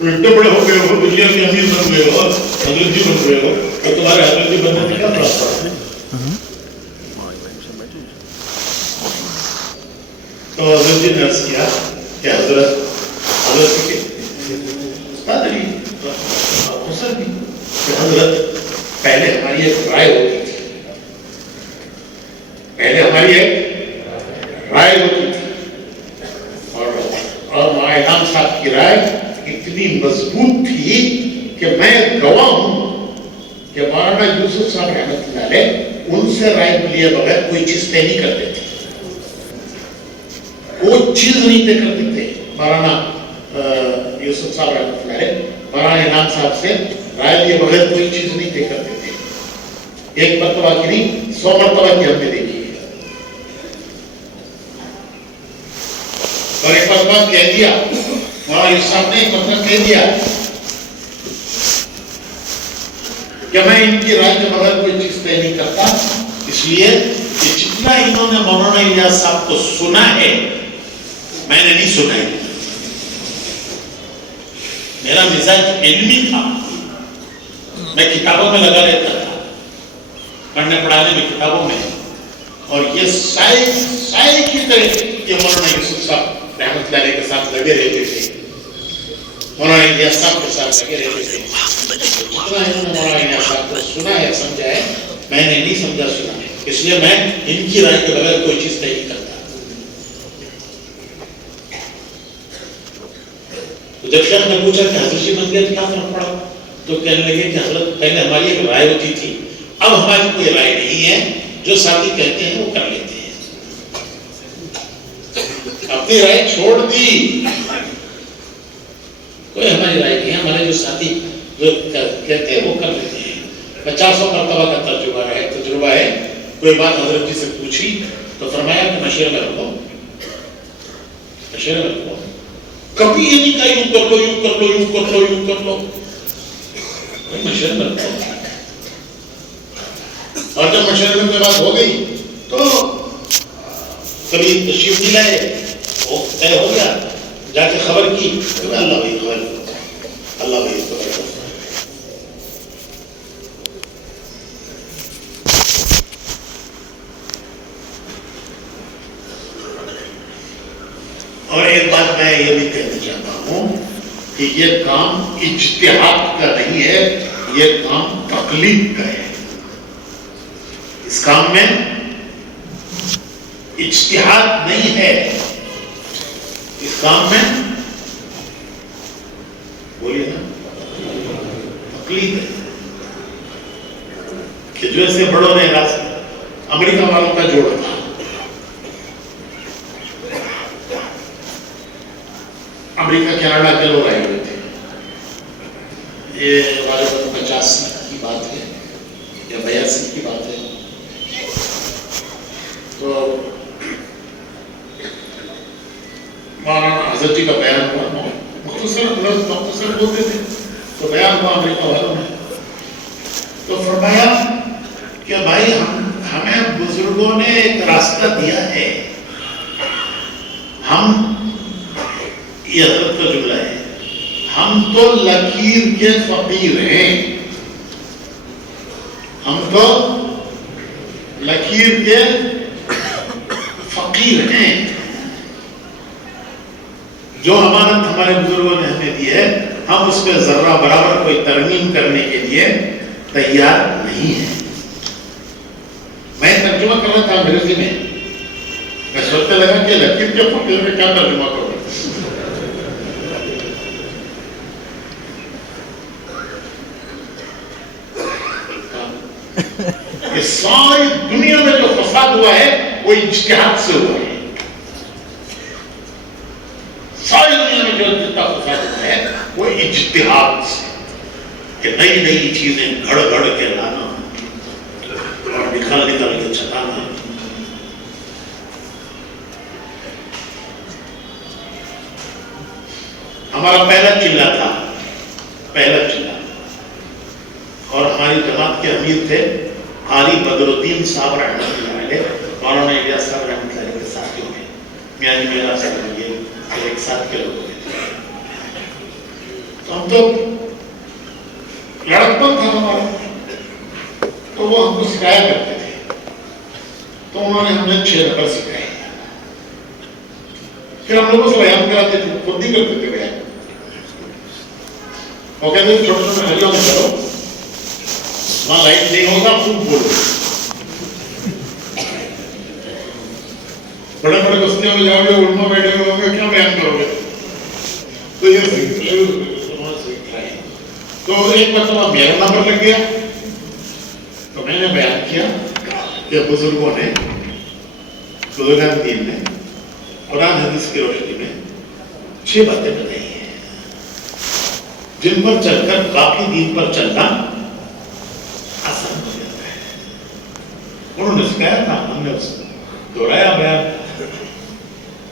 اتنے بڑے ہو گئے ہو، دنیا کے امیر بن گئے ہو، حضرت جی بن گئے ہو، تو تمہارے حضرت جی بننے سے کیا فرق پڑا؟ تو حضرت جی نے عرض کیا کہ حضرت کے استاد علی افسر بھی کہ حضرت پہلے ہماری ایک رائے ہوتی تھی، اور مولانا صاحب کی رائے اتنی مضبوط تھی کہ میں گواہ ہوں کہ مولانا یوسف صاحب رحمۃ اللہ علیہ ان سے رائے لیے بغیر کوئی چیز طے نہیں کرتے تھے، کوئی چیز نہیں طے کرتے تھے۔ مولانا یوسف صاحب رحمۃ اللہ علیہ مولانا انعام صاحب سے رائے لیے بغیر کوئی چیز نہیں طے کرتے تھے، ایک مرتبہ کی نہیں 100 مرتبہ کی ہم نے دیکھی ہے۔ اور ایک مرتبہ کہہ دیا مولانا یوسف صاحب نے، ایک مرتبہ کہہ دیا کہ میں ان کی رائے کے بغیر کوئی چیز طے نہیں کرتا، اس لیے کہ جتنا انہوں نے مولانا الیاس صاحب کو سنا ہے میں نے نہیں سنا ہے۔ میرا مزاج علمی تھا، میں کتابوں میں لگا رہتا تھا، پڑھنے پڑھانے میں کتابوں میں، اور یہ سائے کی طرح یہ مولانا یوسف صاحب رحمۃ اللہ علیہ کے ساتھ لگے رہتے تھے، مولانا الیاس صاحب کے ساتھ لگے رہتے تھے۔ جتنا انہوں نے مولانا الیاس صاحب کو سنا ہے سمجھا ہے میں نے نہیں سمجھا سنا ہے، اس لیے میں ان کی رائے کے بغیر کوئی چیز طے نہیں کرتا۔ جب شیخ نے پوچھا کہ حضرت جی بن گئے تو کیا فرق پڑا، تو کہنے لگے کہ حضرت پہلے ہماری ایک رائے ہوتی تھی، اب ہماری کوئی رائے نہیں ہے، جو ساتھی کہتے ہیں وہ کر لیتے ہیں، اپنی رائے چھوڑ دی، کوئی ہماری رائے نہیں ہے، ہمارے جو ساتھی جو کہتے ہیں وہ کر لیتے ہیں۔ 50 مرتبہ کا تجربہ ہے، کوئی بات حضرت جی سے پوچھی تو فرمایا کہ مشورے میں رکھو، کبھی یہ نہیں کہا یوں کر لو، کوئی مشورے میں رکھو، اور جب مشورے میں کوئی بات ہو گئی تو کبھی تشریف نہیں لائے، وہ طے ہو گیا، جا کے خبر کی تو اللہ بھائی خبر اور ایک بات میں یہ بھی کہنا چاہتا ہوں کہ یہ کام اجتہاد کا نہیں ہے، یہ کام تقلید کا ہے۔ اس کام میں اجتہاد نہیں ہے، اس کام میں بولیے نا تقلید ہے، کہ جو ایسے بڑوں نے امریکہ والوں کا جوڑ تھا، امریکہ کینیڈا کے لوگ آئے ہوئے تھے، یہ 50 کی بات ہے یا 82 کی بات ہے، تو مولانا حضرت جی کا بیان ہوا، مختصر بولتے تھے، تو بیان ہوا امریکہ والوں نے، تو فرمایا کہ بھائی ہمیں بزرگوں نے ایک راستہ دیا ہے، ہم یہ حضرت کا جملہ ہے، ہم تو لکیر کے فقیر ہیں، ہم تو لکیر کے فقیر ہیں، جو امانت ہمارے بزرگوں نے ہمیں دی ہے ہم اس پہ ذرہ برابر کوئی ترمیم کرنے کے لیے تیار نہیں ہیں۔ میں ترجمہ کر رہا تھا انگریزی میں سوچنے لگا کہ لکیر کے فقیر میں کیا ترجمہ کروں، کہ ساری دنیا میں جو فساد ہوا ہے وہ اجتہاد سے ہوا ہے. ساری دنیا میں جو جتنا فساد ہوا ہے وہ اجتہاد سے، کہ نئی نئی چیزیں گھڑ گھڑ کے لانا اور نکل نکل کے چلانا. ہمارا پہلا چلہ تھا، پہلا چلہ، اور ہماری جماعت کے امیر تھے قاری بدر الدین صاحب رحمۃ اللہ علیہ، مولانا الیاس صاحب رحمۃ اللہ علیہ کے ساتھیوں میں میاں جی میرا صاحب یہ ایک ساتھ کے لوگ ہوئے تھے. تو ہم تو لڑکپن تھا ہمارا، تو وہ ہم کو سکھایا کرتے تھے. تو انہوں نے ہمیں 6 نمبر سکھائے، پھر ہم لوگوں سے بیان کراتے تھے، خود نہیں کرتے تھے بیان. وہ کہتے ہیں چھوٹے چھوٹے ہریوں میں کرو، وہاں لائٹ نہیں ہوگا، خوب بولو. بڑے بڑے بستیوں میں جاؤ گے، علما بیٹھے ہوئے ہوں گے، کیا بیان کرو گے؟ تو یہ سکھائے. تو ایک مرتبہ میرا نمبر لگ گیا، تو میں نے بیان کیا کہ بزرگوں نے، بزرگان دین نے قرآن حدیث کی روشنی میں 6 باتیں بتائی ہیں جن پر چل کر باقی دین پر چلنا آسان ہو جاتا ہے. انہوں نے سکھایا تھا، ہم نے اس دہرایا بیان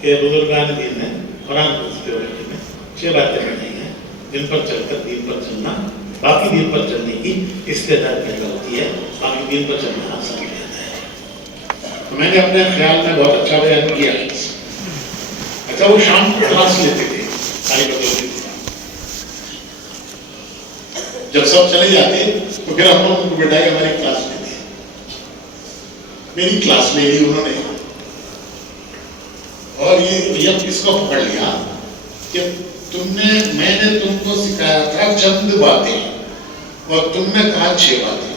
کہ بزرگان دین نے قرآن حدیث کی روشنی میں 6 باتیں بتائی ہیں جن پر چل کر دین پر چلنا، باقی دین پر چلنے کی استعداد پیدا ہوتی ہے، باقی دین پر چلنا آسان ہو جاتا ہے. تو میں نے اپنے خیال میں بہت اچھا بیان کیا. اچھا، وہ شام کو کلاس لیتے تھے ساری بدلتی تھی. جب سب چلے جاتے تو پھر ہم لوگوں کو بٹھائی ہماری کلاس میں تھی. میری کلاس لے لی انہوں نے، اور یہ اس کو پکڑ لیا کہ میں نے تم کو سکھایا تھا چند باتیں اور تم نے کہا 6 باتیں.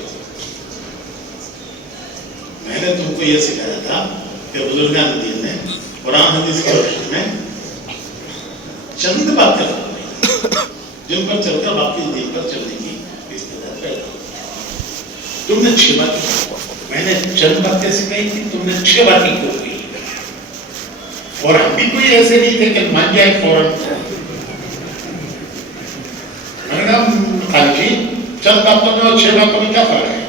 میں نے تم کو یہ سکھایا تھا کہ بزرگان دین نے قرآن حدیث کی روشنی میں چند باتیں جن پر چل کر باقی دین پر چلنے کی استعداد پیدا ہوتی ہے. تم نے 6 باتیں، میں نے چند باتیں سکھائی تھی، تم نے 6 باتیں کیوں کی. اور ہم بھی کوئی ایسے نہیں تھے کہ مان جائے فوراً. میں نے کہا خان جی چند باتوں میں اور 6 باتوں میں کیا فرق ہے؟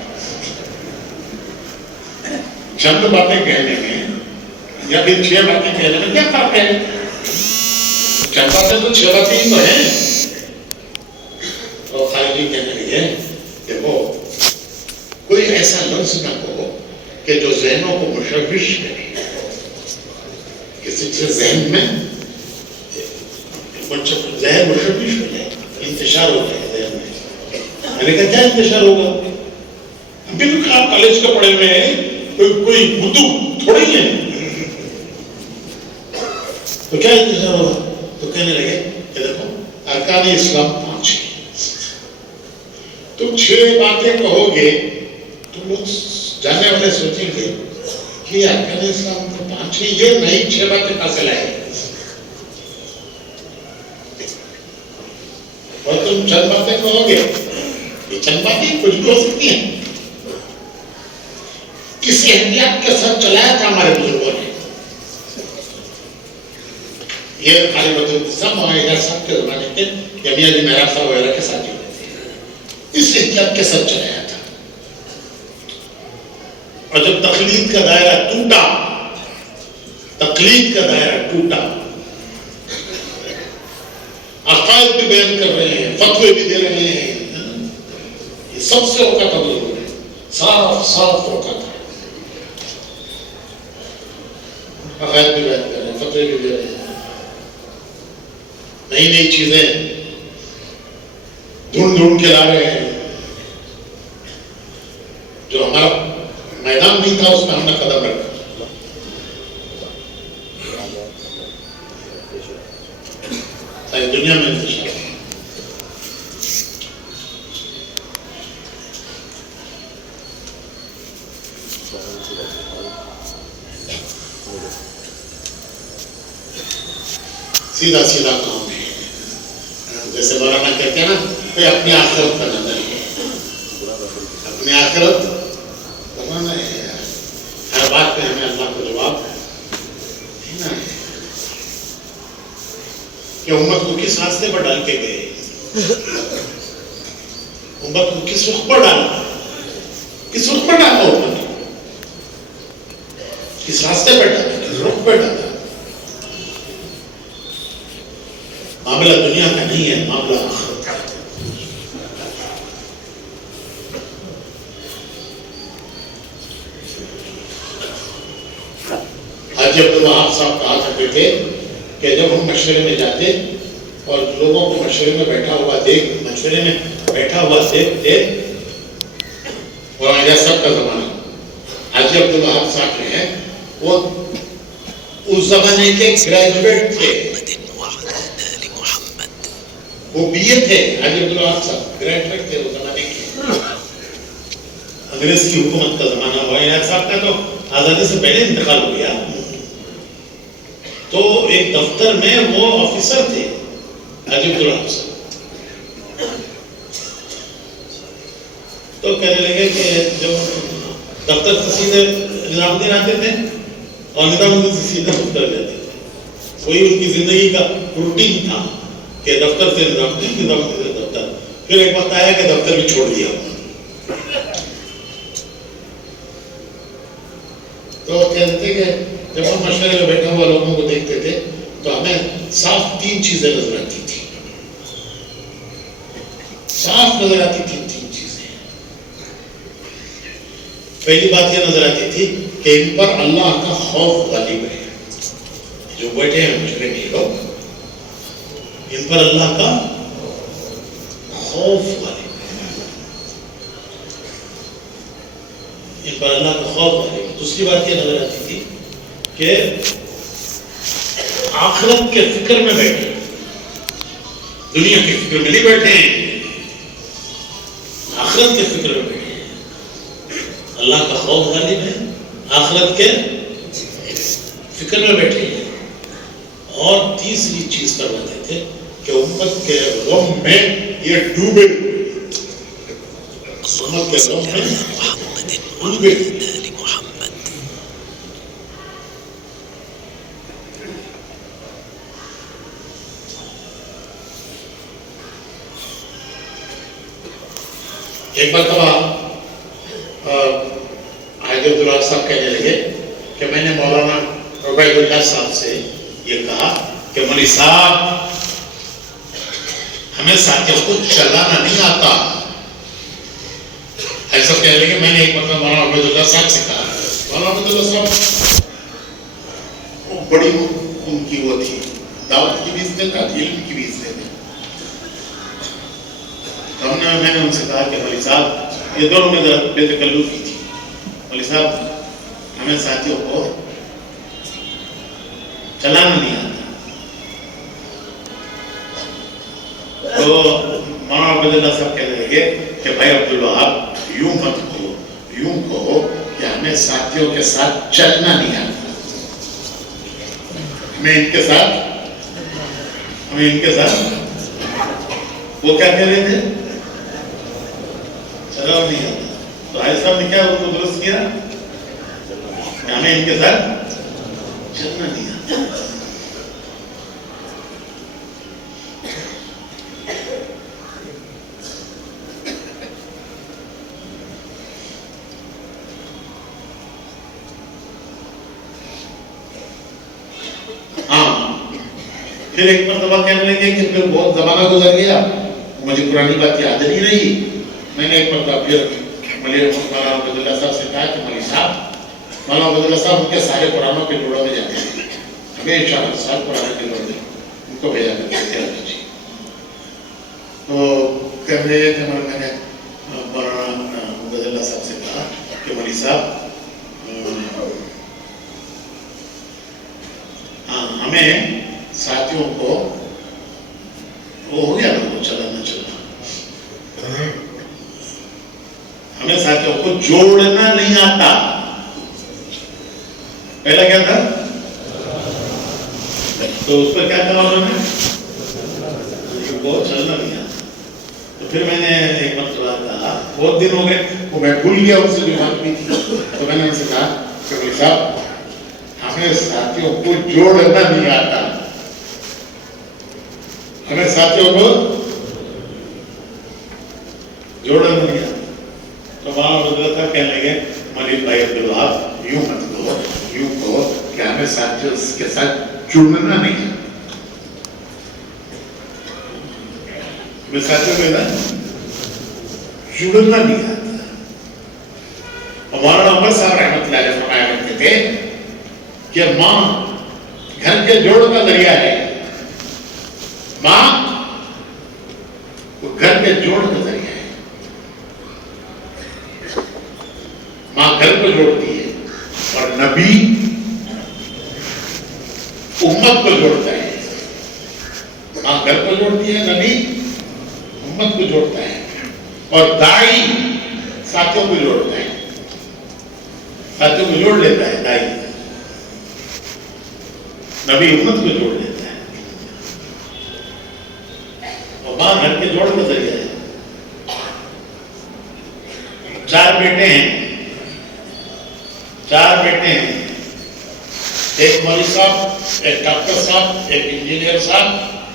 چند باتیں کہنے میں یا پھر 6 باتیں کہنے میں کیا فرق ہے؟ چند باتیں تو 6 باتیں ہی تو ہیں. اور خالد جی کہنے لگے دیکھو کوئی ایسا لفظ نہ ہو کہ جو ذہنوں کو مشوش کرے. کسی سے ذہن میں ذہن مشوش ہو جائے، انتشار ہو جائے ذہن میں. میں نے کہا کیا انتشار ہوگا؟ بالکل آپ کالج کے پڑھے میں کوئی اردو تھوڑی ہے، تو کیا انتظار ہوگا؟ تو کہنے لگے کہ دیکھو ارکان اسلام 5 ہیں، تم 6 باتیں کہو گے تو لوگ جاننے والے سوچیں گے کہ ارکان اسلام تو 5 ہیں، یہ نئی 6 باتیں کہاں سے لائے. اور تم چند باتیں کہو گے، یہ چند باتیں کچھ بھی ہو سکتی ہیں. کس احتیاط کے ساتھ چلایا تھا ہمارے بزرگوں نے. یہ خالی بدر صاحب ہمارے صاحب کے زمانے کے یا میاں جی میرا صاحب وغیرہ کے ساتھ ہوتے تھے. اس احتیاط کے ساتھ چلایا تھا. اور جب تقلید کا دائرہ ٹوٹا، تقلید کا دائرہ ٹوٹا، عقائد بھی بیان کر رہے ہیں، فتوے بھی دے رہے ہیں، یہ سب سے روکا تھا بزرگوں نے، صاف صاف روکا تھا. عقائد بھی بیان کر رہے ہیں، فتوے بھی دے رہے ہیں، نئی نئی چیزیں ڈھونڈ کے لا رہے ہیں. جو ہمارا میدان نہیں تھا اس میں ہم نے قدم رکھا. ساری دنیا میں انتشار. سیدھا سیدھا کام ہے. جیسے مولانا کہتے ہیں نا اپنی آخرت کا نظر ہے، اپنی آخرت کہ امت کو کس راستے پر ڈال کے گئے، امت کو کس رخ پر ڈالا، کس رخ پر ڈالا، امت کس راستے پر ڈالا، کس رخ پر ڈالا. معاملہ دنیا کا نہیں ہے، معاملہ آخرت کا ہے. حاجی عبدالوہاب صاحب کہا کرتے تھے کہ جب ہم مشورے میں جاتے اور لوگوں کو مشورے میں بیٹھا ہوا دیکھتے، اور سب کا زمانہ حاجی عبدالوہاب صاحب جو ہیں وہ اس زمانے کے گریجویٹ تھے، وہ بی اے تھے. حاجی عبدالوہاب صاحب گریجویٹ تھے اس زمانے کے. انگریز کی حکومت کا زمانہ ہوا. عنایت صاحب کا تو آزادی سے پہلے انتقال ہو گیا. تو ایک دفتر میں وہ آفیسر تھے حاجی عبدالوہاب صاحب. تو کہنے لگے کہ جب دفتر سے سیدھے نظام الدین آتے تھے اور نظام الدین سے سیدھے دفتر جاتے تھے. وہی ان کی زندگی کا روٹین تھا کہ دفتر سے نظام الدین، نظام الدین سے دفتر. پھر ایک وقت آیا کہ دفتر بھی چھوڑ دیا. تو کہتے تھے کہ جب ہم مشورے میں بیٹھا ہوا لوگوں کو دیکھتے تھے تو ہمیں صاف تین چیزیں نظر آتی تھی، صاف نظر آتی تھی تین چیزیں. پہلی بات یہ نظر آتی تھی کہ ان پر اللہ کا خوف غالب ہے. جو بیٹھے ہیں مشورے میں لوگ، ان پر اللہ کا خوف غالب ہے، ان پر اللہ کا خوف غالب ہے. دوسری بات یہ نظر آتی تھی کہ آخرت کے فکر میں بیٹھے، دنیا کے فکر میں نہیں بیٹھے ہیں، آخرت کے فکر میں بیٹھے ہیں. اللہ کا خوف غالب ہے، آخرت کے فکر میں بیٹھے ہیں. اور تیسری چیز کرواتے تھے کہ امت کے غم میں یہ ڈوبے، امت کے غم میں ڈوبے. ایک مرتبہ حاجی عبدالوہاب صاحب کہنے لگے کہ میں نے مولانا عبید اللہ صاحب سے یہ کہا کہ مولوی صاحب ہمیں ساتھیوں کو چلانا نہیں آتا. ایسا کہنے لگے. میں نے ایک مرتبہ مولانا عبید اللہ صاحب سے کہا. مولانا عبید اللہ صاحب وہ بڑی ان کی وہ تھی، دعوت کی بھی عزت تھا، علم کی بھی عزت تھی. میں نے ان سے کہا کہ مولوی صاحب، یہ دونوں میں ذرا بے تکلفی تھی. مولوی صاحب ہمیں ساتھیوں کو چلانا نہیں آتا. تو مولانا عبید اللہ صاحب کہنے لگے کہ بھائی عبدالوہاب یوں مت کہو، یوں کہو کہ ہمیں ساتھیوں کے ساتھ چلنا نہیں آتا. ہمیں ان کے ساتھ وہ کیا کہہ رہے تھے؟ چلانا نہیں آتا. تو حاجی صاحب نے کیا ان کو درست کیا کہ ہمیں ان کے ساتھ چلنا نہیں آتا. پھر ایک مرتبہ کہنے لگے کہ پھر بہت زمانہ گزر گیا، مجھے پرانی بات یاد نہیں رہی. میں نے ایک مرتبہ پھر مولانا عبید اللہ صاحب سے کہا کہ مولوی صاحب، مولانا عبید اللہ صاحب ان کے سارے قرآنوں کے جوڑوں میں جاتے ہیں، ہمیشہ ہر سال قرآن کے جوڑے ان کو بھیجا کرتے تھے. تو کہنے لگے کہ میں نے مولانا عبید اللہ صاحب سے کہا کہ مولوی صاحب ہمیں ساتھیوں کو وہ ہو گیا نا، وہ چلانا ہمیں ساتھیوں کو جوڑنا نہیں آتا. پہلا کیا تھا؟ تو اس پر کیا کہا انہوں نے؟ وہ چلنا نہیں آتا. تو پھر میں نے ایک مرتبہ کہا، بہت دن ہو گئے وہ میں بھول گیا ان سے جو بات بھی تھی. تو میں نے ان سے کہا کہ مولوی صاحب ہمیں ساتھیوں کو جوڑنا نہیں آتا. ہمیں ساتھیوں کو جوڑا نہیں آتا. تو مولانا بدر صاحب کہنے لگے مولوی بھائی عبدالوہاب یوں مت کہو، یوں کہو کہ ہمیں ساتھیوں کے ساتھ جڑنا نہیں ہے. ہمیں ساتھیوں کے ساتھ جڑنا نہیں آتا. اور مولانا عمر صاحب رحمۃ اللہ علیہ فرمایا کرتے تھے کہ ماں گھر کے جوڑ کا ذریعہ ہے. ماں وہ گھر کے جوڑ کا ذریعہ ہے. ماں گھر کو جوڑتی ہے اور نبی امت کو جوڑتا ہے. ماں گھر کو جوڑتی ہے، نبی امت کو جوڑتا ہے، اور دائی ساتھیوں کو جوڑتا ہے. ساتھیوں کو جوڑ لیتا ہے دائی، نبی امت کو جوڑ لیتا ہے. اور ماں گھر کے جوڑ کا ذریعہ ہے. 4 بیٹے ہیں، 4 بیٹے ہیں. ایک مولوی صاحب، ایک ڈاکٹر صاحب، ایک انجینئر صاحب،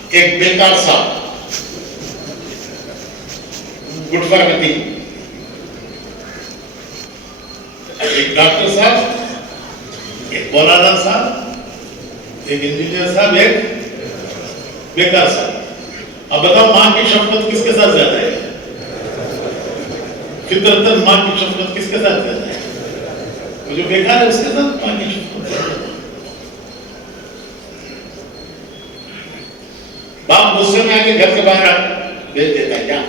ایک بیکار صاحب. Good for nothing. ایک ڈاکٹر صاحب، ایک مولانا صاحب، ایک انجینئر صاحب، ایک بیکار صاحب. اب بتاؤ ماں کی شفقت کس کے ساتھ زیادہ ہے؟ فطرتاً ماں کی شفقت کس کے ساتھ زیادہ ہے؟ وہ جو بیکار ہے اس کے ساتھ ماں کی شفقت زیادہ ہے. باپ غصے میں آ کے گھر سے باہر بھیج دیتا ہے. کیا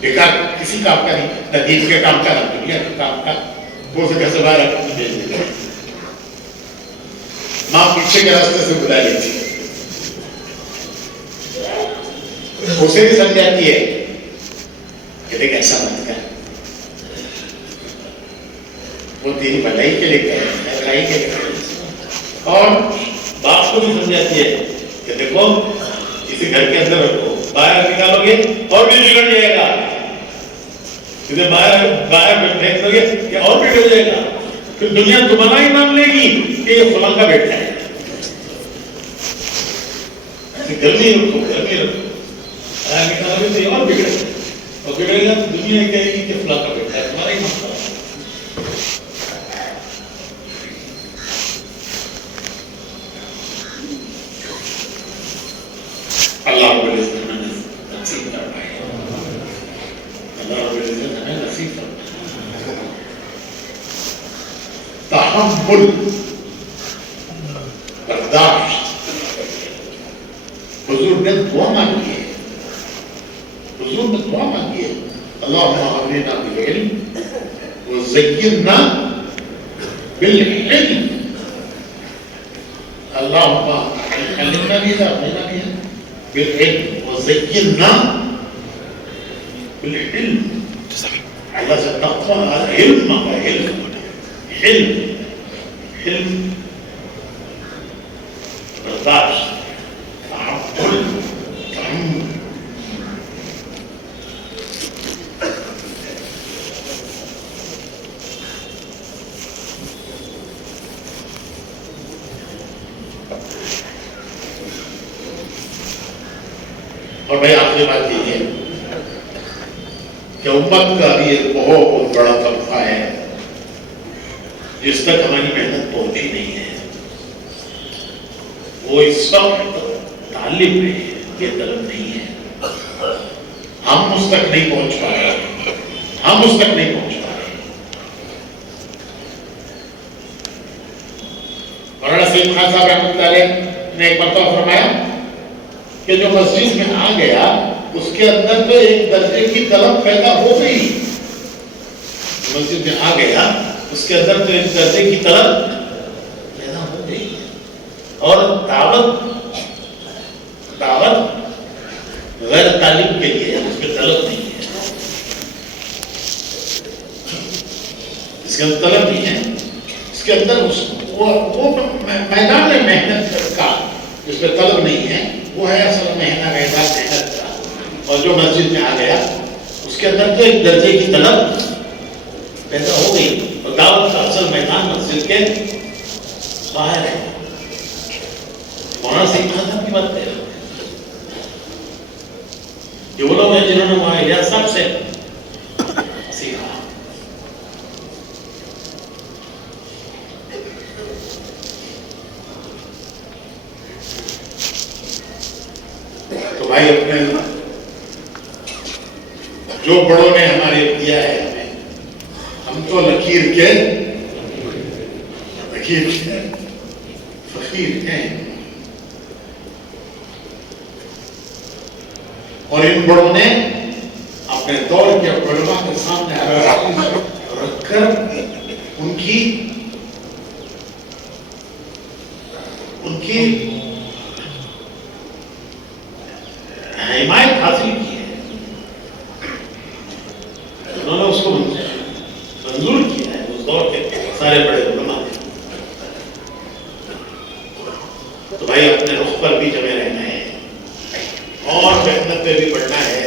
بیکار کسی کام کا نہیں، نہ دین کے کام کا، نہ دنیا کے کام کا، وہ سے گھر سے باہر بھیج دیتا ہے. ماں پیچھے کے راستے سے بلا لیتی ہے، اسے بھی سمجھاتی ہے کہ دیکھ ایسا مت کر، وہ تیری بھلائی کے لیے کہہ رہا ہے، بھلائی کے لیے کہہ رہا ہے. اور باپ کو بھی سمجھاتی ہے کہ دیکھو اسے گھر کے اندر رکھو، باہر نکالو گے اور بھی بگڑ جائے گا. اسے باہر پھینک دو گے کہ اور بگڑ جائے گا. پھر دنیا تمہارا ہی نام لے گی کہ یہ فلاں کا بیٹا ہے. گرمی رکھو، گرمی رکھو، باہر نکالو گے تو یہ اور بگڑے گا، اور بگڑے گا تو دنیا کہے گی کہ فلاں کا بیٹا ہے، تمہارا ہی مسئلہ. اللہ رب العزت ہمیں نصیب فرمائے، اللہ رب العزت ہمیں نصیب فرمائے. تحمل، برداشت. حضور نے دعا مانگی ہے، حضور نے دعا مانگی ہے اللہم اغننا بالعلم وزینا بالحلم. اللہم علمنا بھی ہے، اغننا بھی ہے بالعلم وزینا بالحلم. اللہ سے تقوی علم مانگا، علم، علم، علم، برداشت، تحمل، تحمل. اور بھائی آخری بات یہ ہے کہ امت کا بھی ایک بہت بڑا طبقہ ہے جس تک ہماری محنت پہنچی نہیں ہے. وہ اس وقت تعلیم میں ہے، یہ طلب نہیں ہے. ہم اس تک نہیں پہنچ پا رہے، ہم اس تک نہیں پہنچ پا رہے. مولانا سید خان صاحب رحمۃ اللہ علیہ نے ایک مرتبہ فرمایا کہ جو مسجد میں آ گیا اس کے اندر تو ایک درجے کی طلب پیدا ہو گئی. مسجد میں آ گیا اس کے اندر تو ایک درجے کی طلب پیدا ہو گئی. اور دعوت غیر تعلیم کے لیے اس میں طلب نہیں ہے، اس کے اندر طلب نہیں ہے. اس کے اندر وہ میدان محنت کا جس میں طلب نہیں ہے وہ ہے اصل محنت کا. اور جو مسجد میں آ گیا اس کے اندر تو ایک درجے کی طلب پیدا ہو گئی. اور دعوت کا اصل میدان مسجد کے باہر ہے. مولانا سید خان صاحب کی بات کر رہے ہیں. یہ وہ لوگ ہیں جنہوں نے وہاں الیاس صاحب سے سیکھا. تو بھائی اپنے جو بڑوں نے ہمارے دیا ہے ہمیں، ہم تو لکیر کے فقیر ہیں، اور ان بڑوں نے اپنے دور کے علماء کے سامنے رکھ کر ان کی حمایت حاصل کی ہے، انہوں نے اس کو منظور کیا ہے. اس دور کے سارے بڑے علماء نے. تو بھائی اپنے رخ پر بھی جمے رہنا ہے، اور محنت پہ بھی بڑھنا ہے،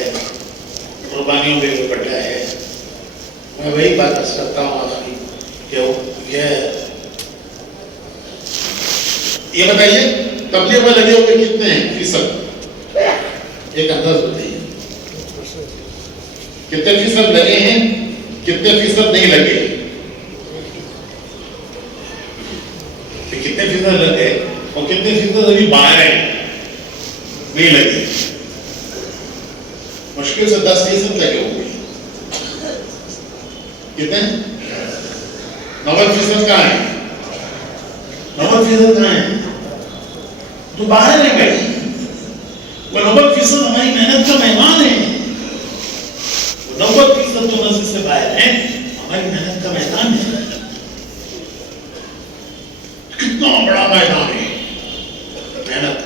قربانیوں پہ بھی بڑھنا ہے. میں وہی بات کرتا ہوں آخری کہ یہ بتائیے تبلیغ میں لگے ہوئے کتنے ہیں فیصد؟ ایک انداز بتائیے کتنے فیصد لگے ہیں، کتنے فیصد نہیں لگے؟ کتنے فیصد لگے اور کتنے فیصد ابھی باہر ہیں نہیں لگے؟ مشکل سے 10% لگے ہوئے. کتنے؟ 90% کہاں ہیں؟ 90% کہاں ہیں؟ تو باہر ہے بھائی. وہ 90% ہماری محنت کا مہمان ہے. وہ 90% جو مسجد سے باہر ہیں ہماری محنت کا میدان ہے. کتنا بڑا میدان ہے محنت کا.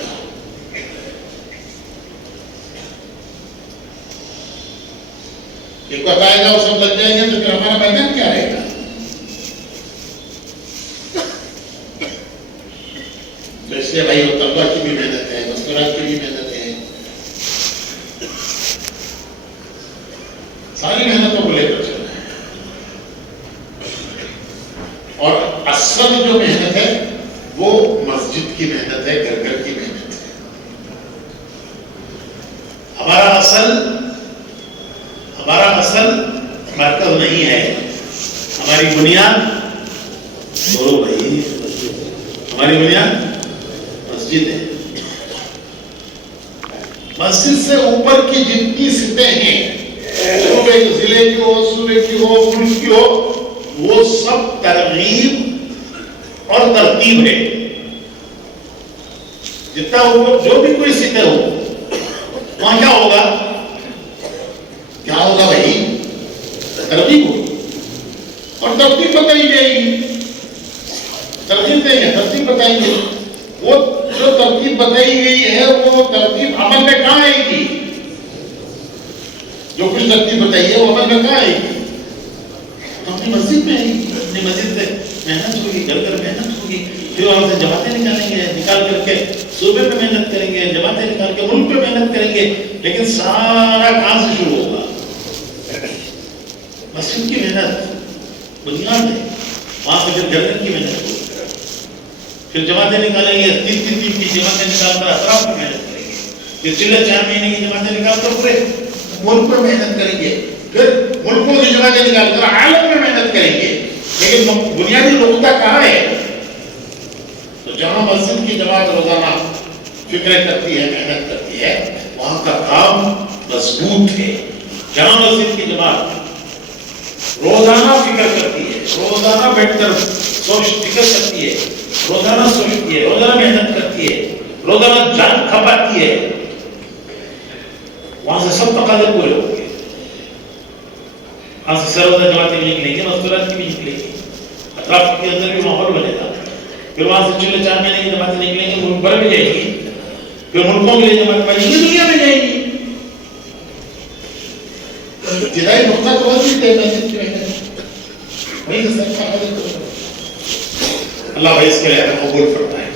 ایک وقت آئے گا وہ سب لگ جائیں گے تو پھر ہمارا میدان کیا رہے گا؟ اس لیے بھائی طلبہ کی بھی محنت ہے، مستورات کی بھی محنت ہے، ساری محنتوں کو لے کر چلنا ہے. اور اصل جو محنت ہے وہ مسجد کی محنت ہے، گھر گھر کی محنت ہے. ہمارا اصل مرکز نہیں ہے، ہماری بنیاد ہماری بنیاد مسجد ہے. مسجد سے اوپر کی جتنی سطحیں ہیں، ضلع کی ہو، صوبے کی ہو، ملک کی ہو، وہ سب ترغیب اور ترتیب ہے. جتنا اوپر جو بھی کوئی سطح ہو وہاں کیا ہوگا بھائی؟ ترتیب ہوگی اور ترتیب بتائی جائے گی. ترتیب دیں گے، ترتیب بتائیں گے. وہ جو ترتیب بتائی گئی ہے وہ ترتیب عمل میں کہاں آئے گی؟ جو کچھ ترتیب بتائی ہے وہ عمل میں کہاں آئے گی؟ تو اپنی مسجد میں آئے گی. اپنی مسجد سے محنت ہوگی، گھر گھر محنت ہوگی. پھر وہاں سے جماعتیں نکالیں گے، نکال کر کے صوبے پہ محنت کریں گے، جماعتیں نکال کے ملک پہ محنت کریں گے. لیکن سارا کہاں سے شروع ہوگا؟ مسجد کی محنت بنیاد ہے. وہاں سے پھر گھر گھر کی محنت ہوگی. پھر جماعتیں نکالیں گے، 3 کی جماعتیں نکال کر اطراف میں محنت کریں گے. پھر 4 مہینے کی جماعتیں نکال کر پورے ملک میں محنت کریں گے. پھر ملکوں کی جماعتیں نکال کر عالم میں محنت کریں گے. لیکن بنیادی نقطہ کہاں ہے؟ تو جہاں مسجد کی جماعت روزانہ فکریں کرتی ہے، محنت کرتی ہے، وہاں کا کام مضبوط ہے. جہاں مسجد کی جماعت روزانہ فکر کرتی ہے، روزانہ بیٹھ کر فکر کرتی ہے، روزانہ سوچتی ہے، روزانہ محنت کرتی ہے، روزانہ جان کھپاتی ہے، وہاں سے سب تقاضے پورے ہوں گے. وہاں سے سروزہ جماعتیں بھی نکلیں گی، مستورات کی بھی نکلیں گی، اطراف کے اندر بھی ماحول بنے گا. پھر وہاں سے 4 مہینے کی جماعتیں نکلیں گی، ملک بھر میں جائے گی. پھر ملکوں کے لیے جماعت بنے گی، دنیا میں جائے گی. ابتدائی نقطہ تو مسجد ہے، مسجد کی محنت. اللہ بھائی اس کے لیے قبول فرمائے.